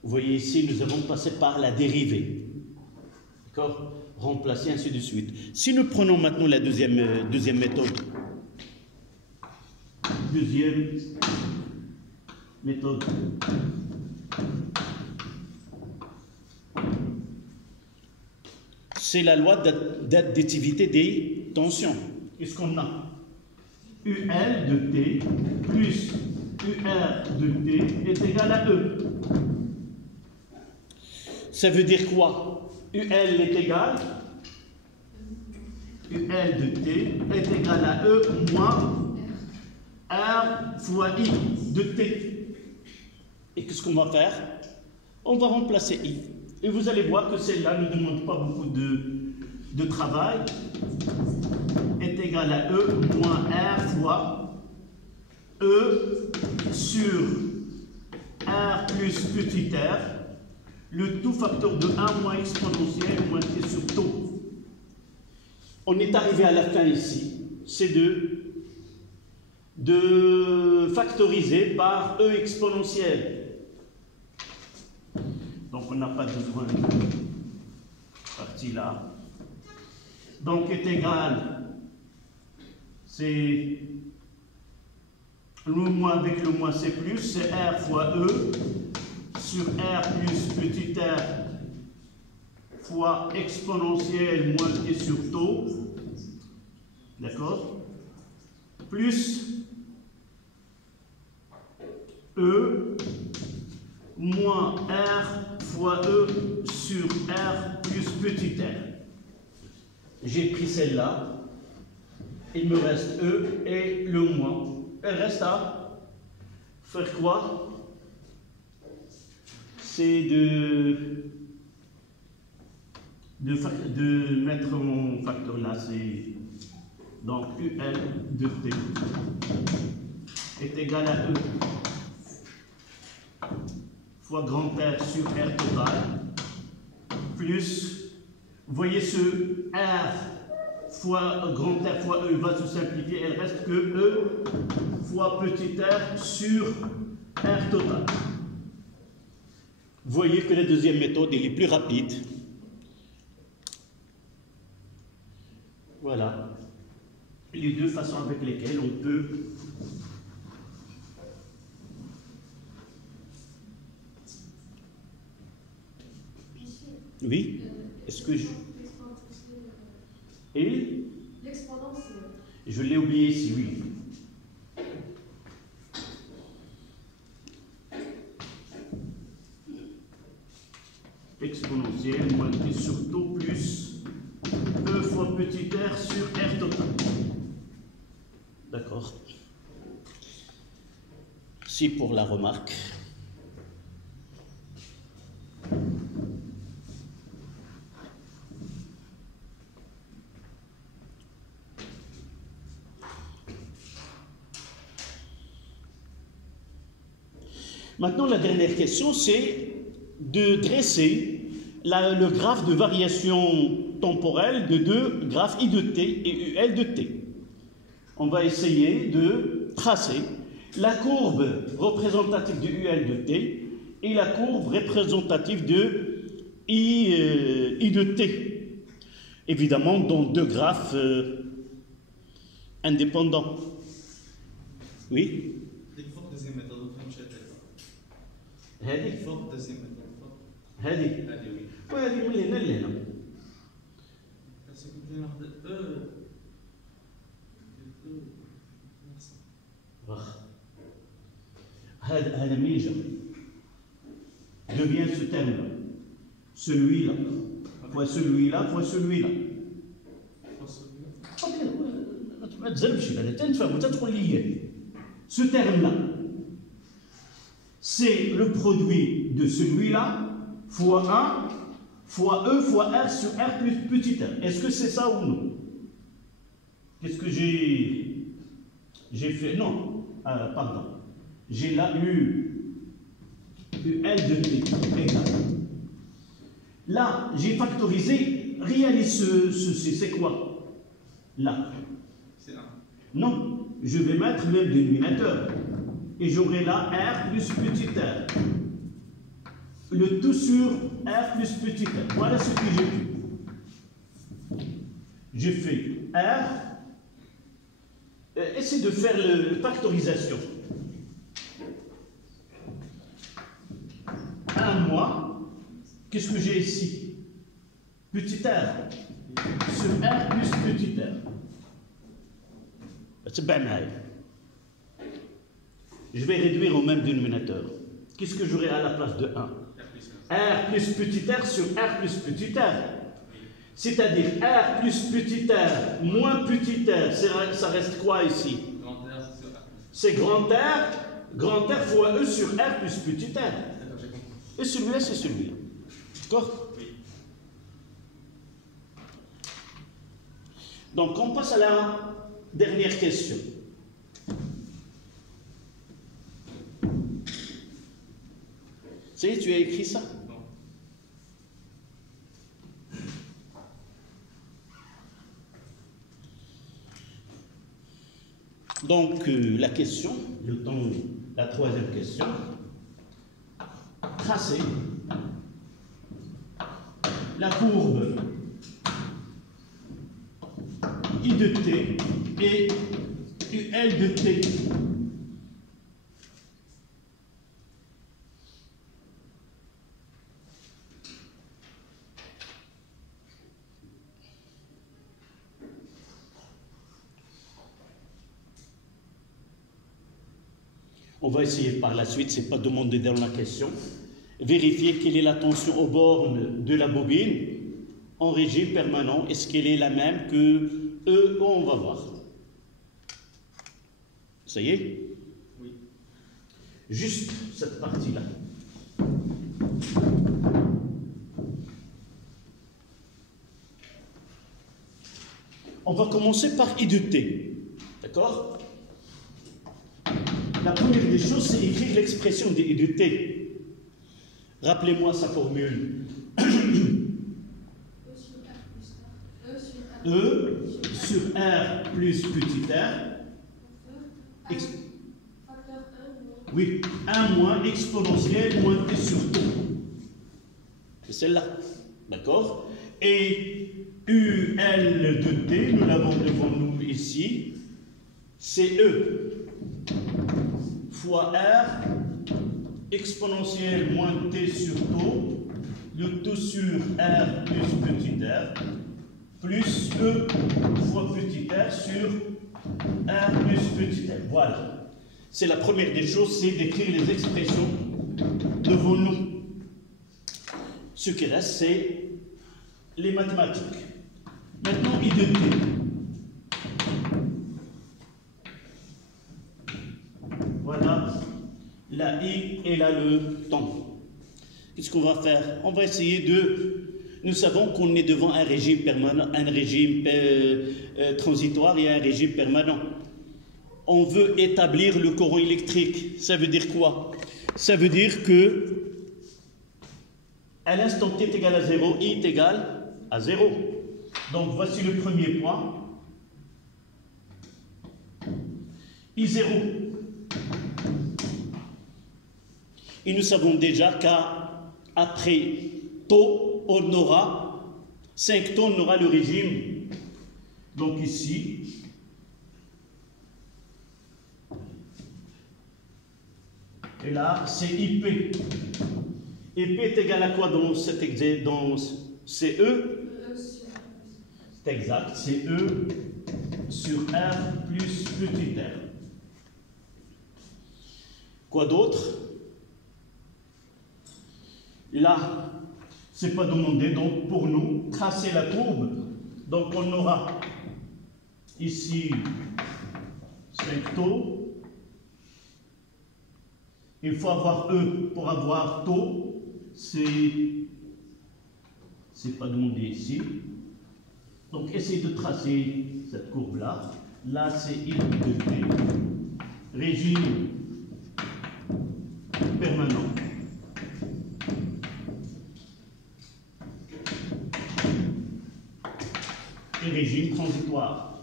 Vous voyez ici, nous avons passé par la dérivée. D'accord? Remplacer, ainsi de suite. Si nous prenons maintenant la deuxième méthode. Deuxième méthode. C'est la loi d'additivité des tensions. Qu'est-ce qu'on a? UL de T plus UR de T est égal à E. Ça veut dire quoi? UL est égal, UL de T est égal à E moins R fois I de T. Et qu'est-ce qu'on va faire? On va remplacer I. Et vous allez voir que celle-là ne demande pas beaucoup de travail. Est égal à E moins R fois E sur R plus petit r. Le tout facteur de 1 moins exponentielle moins t sur taux. On est arrivé à la fin ici, c'est de factoriser par e exponentielle. Donc on n'a pas besoin de partie là. Donc est égal, c'est le moins avec le moins c'est plus, c'est r fois e. Sur R plus petit r fois exponentielle moins t sur taux, d'accord, plus E moins R fois E sur R plus petit r. J'ai pris celle-là, il me reste E et le moins. Il reste à faire quoi? C'est de mettre mon facteur là, c'est donc UL de T est égal à E fois grand R sur R total plus, vous voyez ce R fois grand R fois E va se simplifier, il reste que E fois petit r sur R total. Vous voyez que la deuxième méthode elle est plus rapide. Voilà les deux façons avec lesquelles on peut oui. Est-ce que et l'exponence je l'ai oublié ici, oui. Exponentielle moins t sur taux plus E fois petit r sur R total. D'accord. Si pour la remarque. Maintenant, la dernière question, c'est de dresser le graphe de variation temporelle de deux graphes I de t et UL de t. On va essayer de tracer la courbe représentative de UL de t et la courbe représentative de I de t. Évidemment, dans deux graphes indépendants. Oui? هذه هذه وهذه من هنا لهنا هذا منين جا devient ce terme là, celui-là fois celui-là fois celui-là. Ce terme-là, c'est le produit de celui-là fois 1 fois E fois R sur R plus petit r. Est-ce que c'est ça ou non? Qu'est-ce que j'ai fait? Non, pardon. J'ai là UL de T égal. Là, j'ai factorisé, réalise ceci, c'est quoi? Là. C'est 1. Non, je vais mettre même dénominateur. Et j'aurai là R plus petit r. Le tout sur R plus petit r. Voilà ce que j'ai fait. J'ai fait R. Essayez de faire la factorisation. 1 moins. Qu'est-ce que j'ai ici? Petit r. Sur R plus petit r. C'est bien mal. Je vais réduire au même dénominateur. Qu'est-ce que j'aurai à la place de 1? R plus petit r sur R plus petit r. C'est-à-dire R plus petit r moins petit r. Ça reste quoi ici? C'est grand R fois E sur R plus petit r. Et celui-là, c'est celui-là. D'accord? Oui. Donc, on passe à la dernière question. Ça y est, tu as écrit ça? Non. Donc, la question, la troisième question, tracer la courbe I de t et UL de t. On va essayer par la suite, ce n'est pas demandé dans la question, vérifier quelle est la tension aux bornes de la bobine en régime permanent. Est-ce qu'elle est la même que E? On va voir. Ça y est? Oui. Juste cette partie-là. On va commencer par I de T. D'accord? La première des choses, c'est écrire l'expression de I de T. Rappelez-moi sa formule. E sur R plus petit r. Oui, 1 moins exponentielle moins T sur T. C'est celle-là. D'accord? Et UL de T, nous l'avons devant nous ici, c'est E fois R exponentielle moins T sur tau, le tout sur R plus petit r, plus E fois petit r sur R plus petit r. Voilà. C'est la première des choses, c'est d'écrire les expressions devant nous. Ce qui reste, c'est les mathématiques. Maintenant, I de T. Voilà, la I et là le temps. Qu'est-ce qu'on va faire? On va essayer de... Nous savons qu'on est devant un régime permanent, un régime transitoire et un régime permanent. On veut établir le courant électrique. Ça veut dire quoi? Ça veut dire que à l'instant t est égal à 0, I est égal à 0. Donc voici le premier point. I0. Et nous savons déjà qu'après tau, on aura 5 taux, on aura le régime. Donc ici, et là, c'est IP. IP est égal à quoi dans cet exercice? Dans CE? C'est exact, c'est E sur R plus petit r. Quoi d'autre? Là, c'est pas demandé, donc pour nous, tracer la courbe. Donc on aura ici 5 taux. Il faut avoir E pour avoir taux, c'est pas demandé ici. Donc essayez de tracer cette courbe-là. Là, c'est I de T. Régime permanent. Et régime transitoire.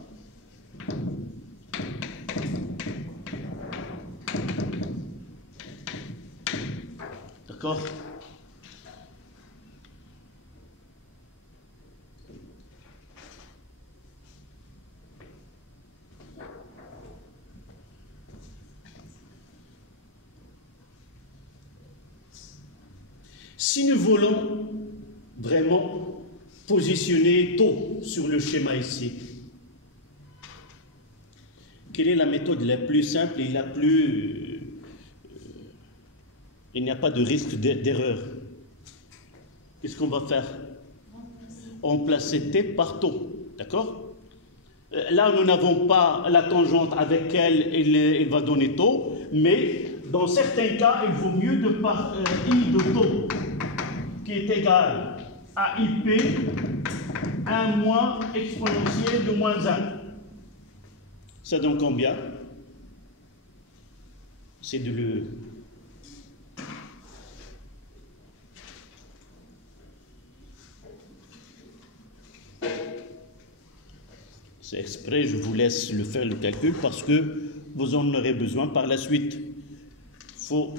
D'accord? Si nous voulons vraiment positionner taux sur le schéma ici, quelle est la méthode la plus simple et la plus... il n'y a pas de risque d'erreur. Qu'est-ce qu'on va faire? Remplacer T par taux, d'accord? Là, nous n'avons pas la tangente avec laquelle il va donner taux, mais dans certains cas, il vaut mieux de par I de taux, qui est égal à IP, 1 moins exponentielle de moins 1. Ça donne combien? C'est de le... C'est exprès, je vous laisse le faire le calcul parce que vous en aurez besoin par la suite. Faut...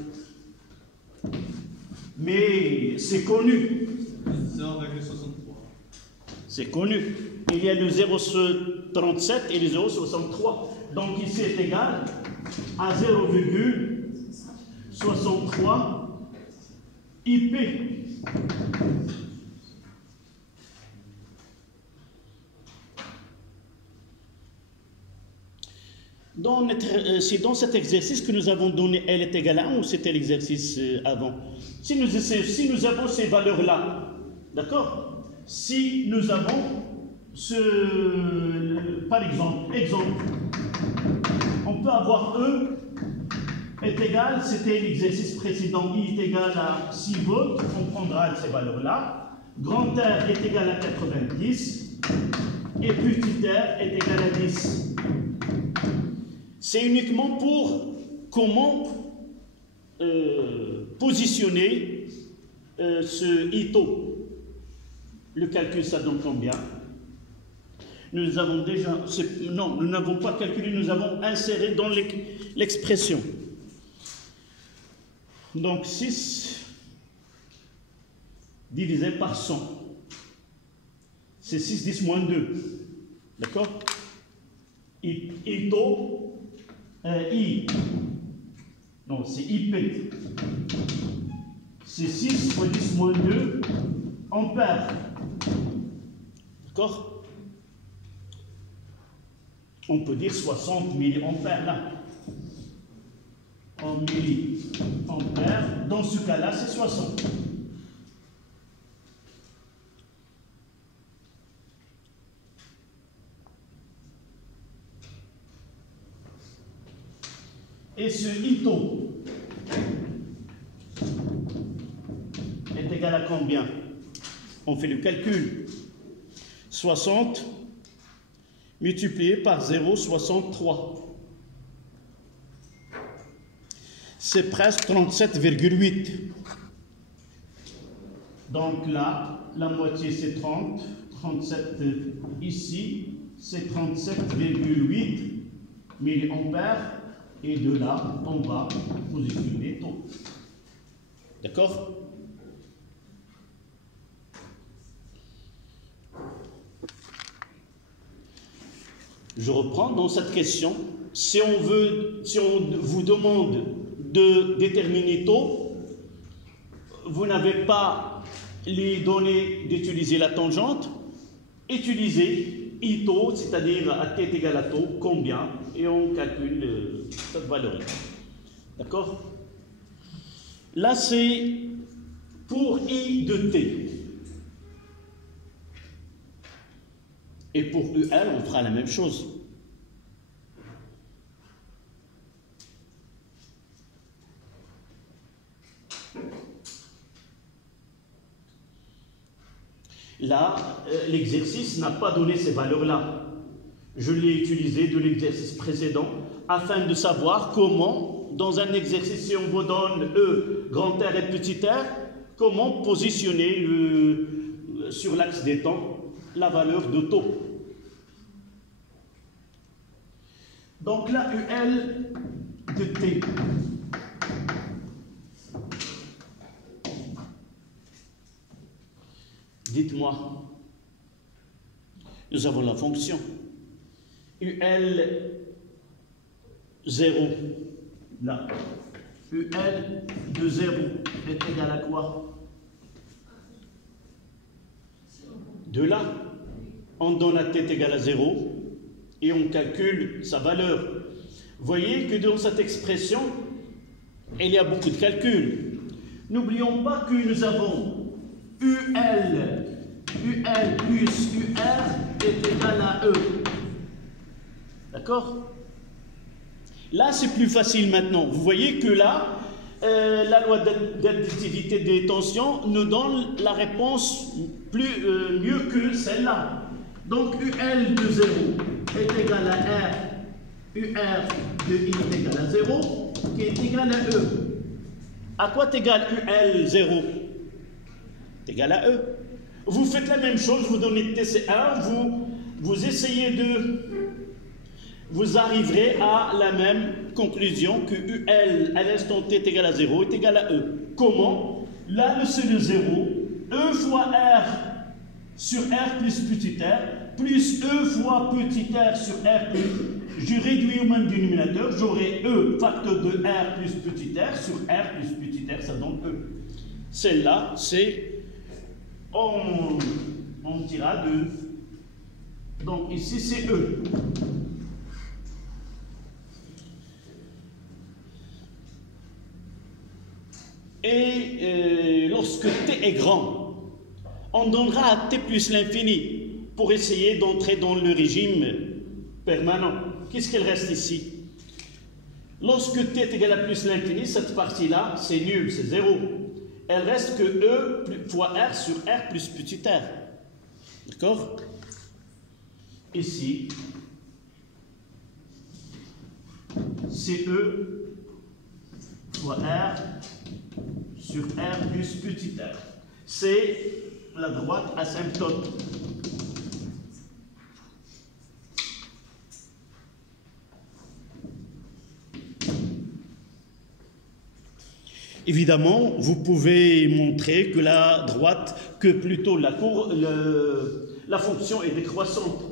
Mais c'est connu. 0,63. C'est connu. Il y a le 0,37 et le 0,63. Donc ici c'est égal à 0,63 IP. C'est dans cet exercice que nous avons donné L est égal à 1 ou c'était l'exercice avant? Si nous avons ces valeurs-là, d'accord? Si nous avons par exemple, on peut avoir E est égal, c'était l'exercice précédent, I est égal à 6 volts, on prendra ces valeurs-là. Grand R est égal à 90 et petit r est égal à 10. C'est uniquement pour comment positionner ce ITO. Le calcul, ça donne combien? Nous avons déjà... Non, nous n'avons pas calculé, nous avons inséré dans l'expression. Donc 6 divisé par 100. C'est 6, 10 moins 2. D'accord? ITO... I, non, c'est IP, c'est 6 fois 10 moins 2 ampères. D'accord? On peut dire 60 milliampères là. En milliampères, dans ce cas-là, c'est 60. Et ce ITO est égal à combien? On fait le calcul. 60 multiplié par 0,63. C'est presque 37,8. Donc là, la moitié c'est 30. 37 ici, c'est 37,8 milliampères. Et de là, on va positionner taux. D'accord? Je reprends dans cette question. Si on vous demande de déterminer taux, vous n'avez pas les données d'utiliser la tangente, utilisez ITO, c'est-à-dire à t égale à taux, combien, et on calcule cette valeur. D'accord? Là, c'est pour I de t. Et pour UL, on fera la même chose. là, l'exercice n'a pas donné ces valeurs-là. Je l'ai utilisé de l'exercice précédent afin de savoir comment, dans un exercice, si on vous donne E, grand R et petit r, comment positionner sur l'axe des temps la valeur de taux. Donc là, UL de T. Dites-moi, nous avons la fonction UL 0, là. UL de 0 est égal à quoi? De là, on donne à t égale à 0 et on calcule sa valeur. Voyez que dans cette expression, il y a beaucoup de calculs. N'oublions pas que nous avons UL plus UR est égal à E. D'accord? Là, c'est plus facile maintenant. Vous voyez que là, la loi d'additivité des tensions nous donne la réponse mieux que celle-là. Donc, UL de 0 est égal à R, UR de I est égal à 0, qui est égal à E. À quoi t'égale UL 0? C'est égal à E. Vous faites la même chose, vous donnez TC1, vous essayez de... Vous arriverez à la même conclusion que UL à l'instant T est égal à 0 est égal à E. Comment? Là, c'est le 0, E fois R sur R plus petit r, plus E fois petit r sur R plus... Je réduis au même dénominateur, j'aurai E facteur de R plus petit r sur R plus petit r, ça donne E. Celle-là, c'est... On tira de... Donc ici, c'est E. Et lorsque t est grand, on donnera à t plus l'infini pour essayer d'entrer dans le régime permanent. Qu'est-ce qu'il reste ici? Lorsque t est égal à plus l'infini, cette partie-là, c'est nul, c'est 0. Elle reste que E fois R sur R plus petit r. D'accord? Ici, c'est E fois R sur R plus petit r. C'est la droite asymptote. Évidemment, vous pouvez montrer que la droite, que plutôt la fonction est décroissante.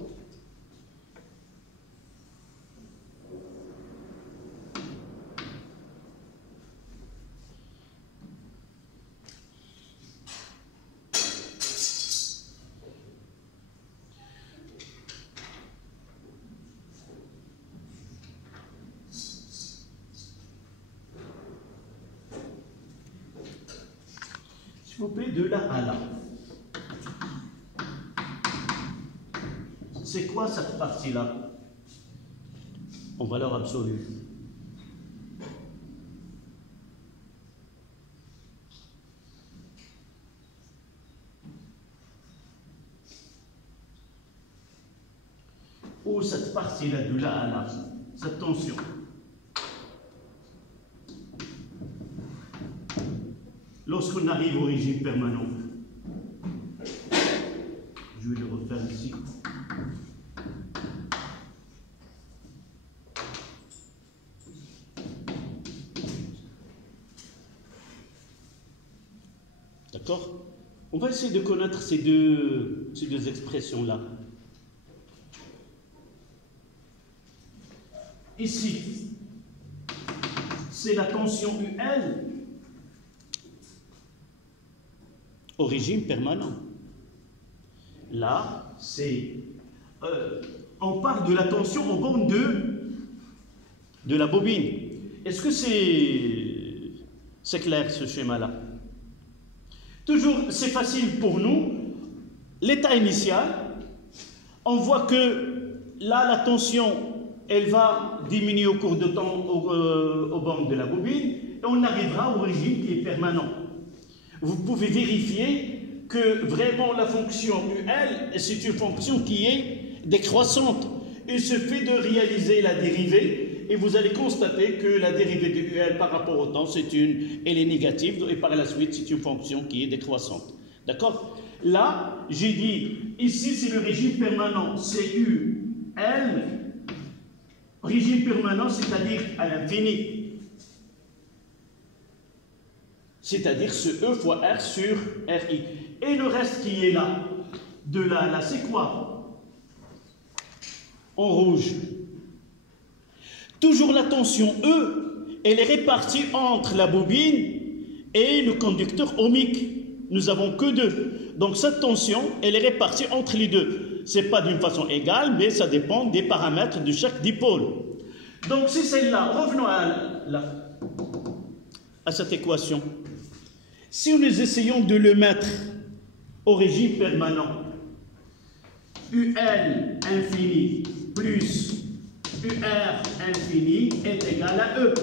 S'il vous plaît, de là à là. C'est quoi cette partie-là? En valeur absolue. Ou cette partie-là, de là à là, cette tension. Lorsqu'on arrive au régime permanent, je vais le refaire ici. D'accord? On va essayer de connaître ces deux expressions-là. Ici, c'est la tension UL au régime permanent. Là, c'est... on parle de la tension en borne de la bobine. Est-ce que c'est clair, ce schéma-là? Toujours, c'est facile pour nous. L'état initial, on voit que là, la tension, elle va diminuer au cours de temps aux bornes de la bobine, et on arrivera au régime qui est permanent. Vous pouvez vérifier que vraiment la fonction UL, c'est une fonction qui est décroissante. Il suffit de réaliser la dérivée et vous allez constater que la dérivée de UL par rapport au temps, elle est négative et par la suite, c'est une fonction qui est décroissante. D'accord? Là, j'ai dit, ici, c'est le régime permanent, c'est UL, régime permanent, c'est-à-dire à l'infini. C'est-à-dire ce E fois R sur RI. Et le reste qui est là, de là, c'est quoi? En rouge. Toujours la tension E, elle est répartie entre la bobine et le conducteur ohmique. Nous n'avons que deux. Donc cette tension, elle est répartie entre les deux. Ce n'est pas d'une façon égale, mais ça dépend des paramètres de chaque dipôle. Donc c'est celle-là. Revenons à cette équation. Si nous essayons de le mettre au régime permanent, UL infini plus UR infini est égal à E.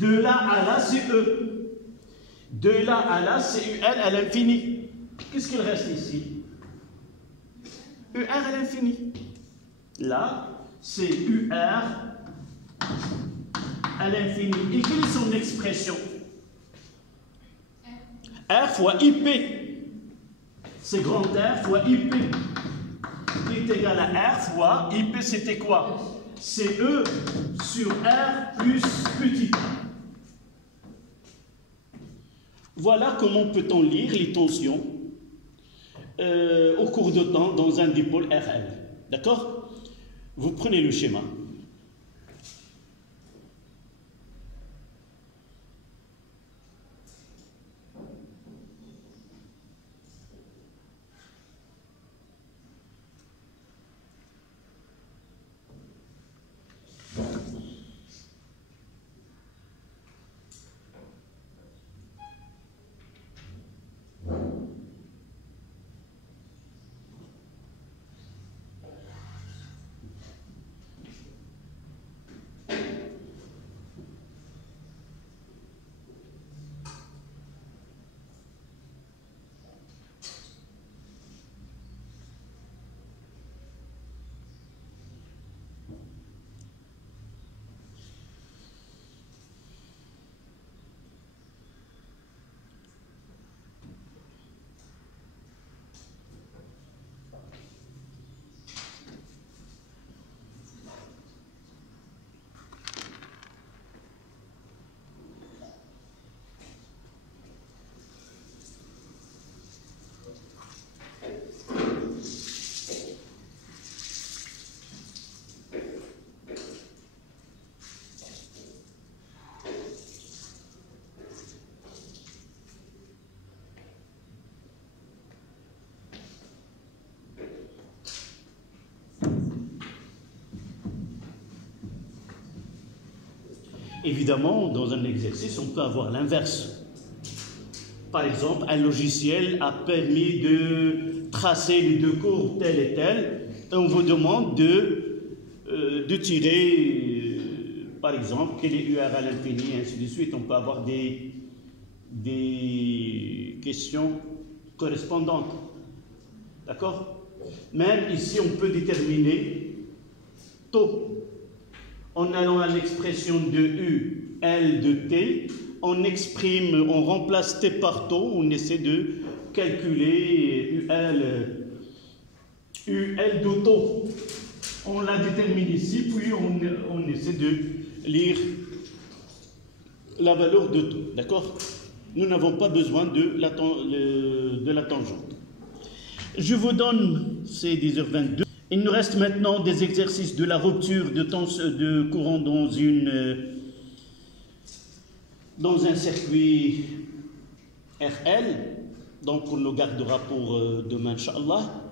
De là à là, c'est E. De là à là, c'est UL à l'infini. Qu'est-ce qu'il reste ici? UR à l'infini. Là, c'est UR à l'infini. Et quelle est son expression? R fois IP. C'est grand R fois IP. Qui est égal à R fois IP, c'était quoi? C'est E sur R plus petit. Voilà comment peut-on lire les tensions au cours de temps dans un dipôle RL. D'accord? Vous prenez le schéma. Évidemment, dans un exercice, on peut avoir l'inverse. Par exemple, un logiciel a permis de tracer les deux courbes telles et telles, et on vous demande de tirer, par exemple, quel est UR à l'infini, et ainsi de suite. On peut avoir des questions correspondantes. D'accord? Même ici, on peut déterminer taux. En allant à l'expression de U, L de T, on remplace T par taux, on essaie de calculer UL de taux. On la détermine ici, puis on essaie de lire la valeur de taux. D'accord? Nous n'avons pas besoin de la tangente. Je vous donne, c'est 10h22. Il nous reste maintenant des exercices de la rupture de courant dans un circuit RL. Donc on le gardera pour demain, Inch'Allah.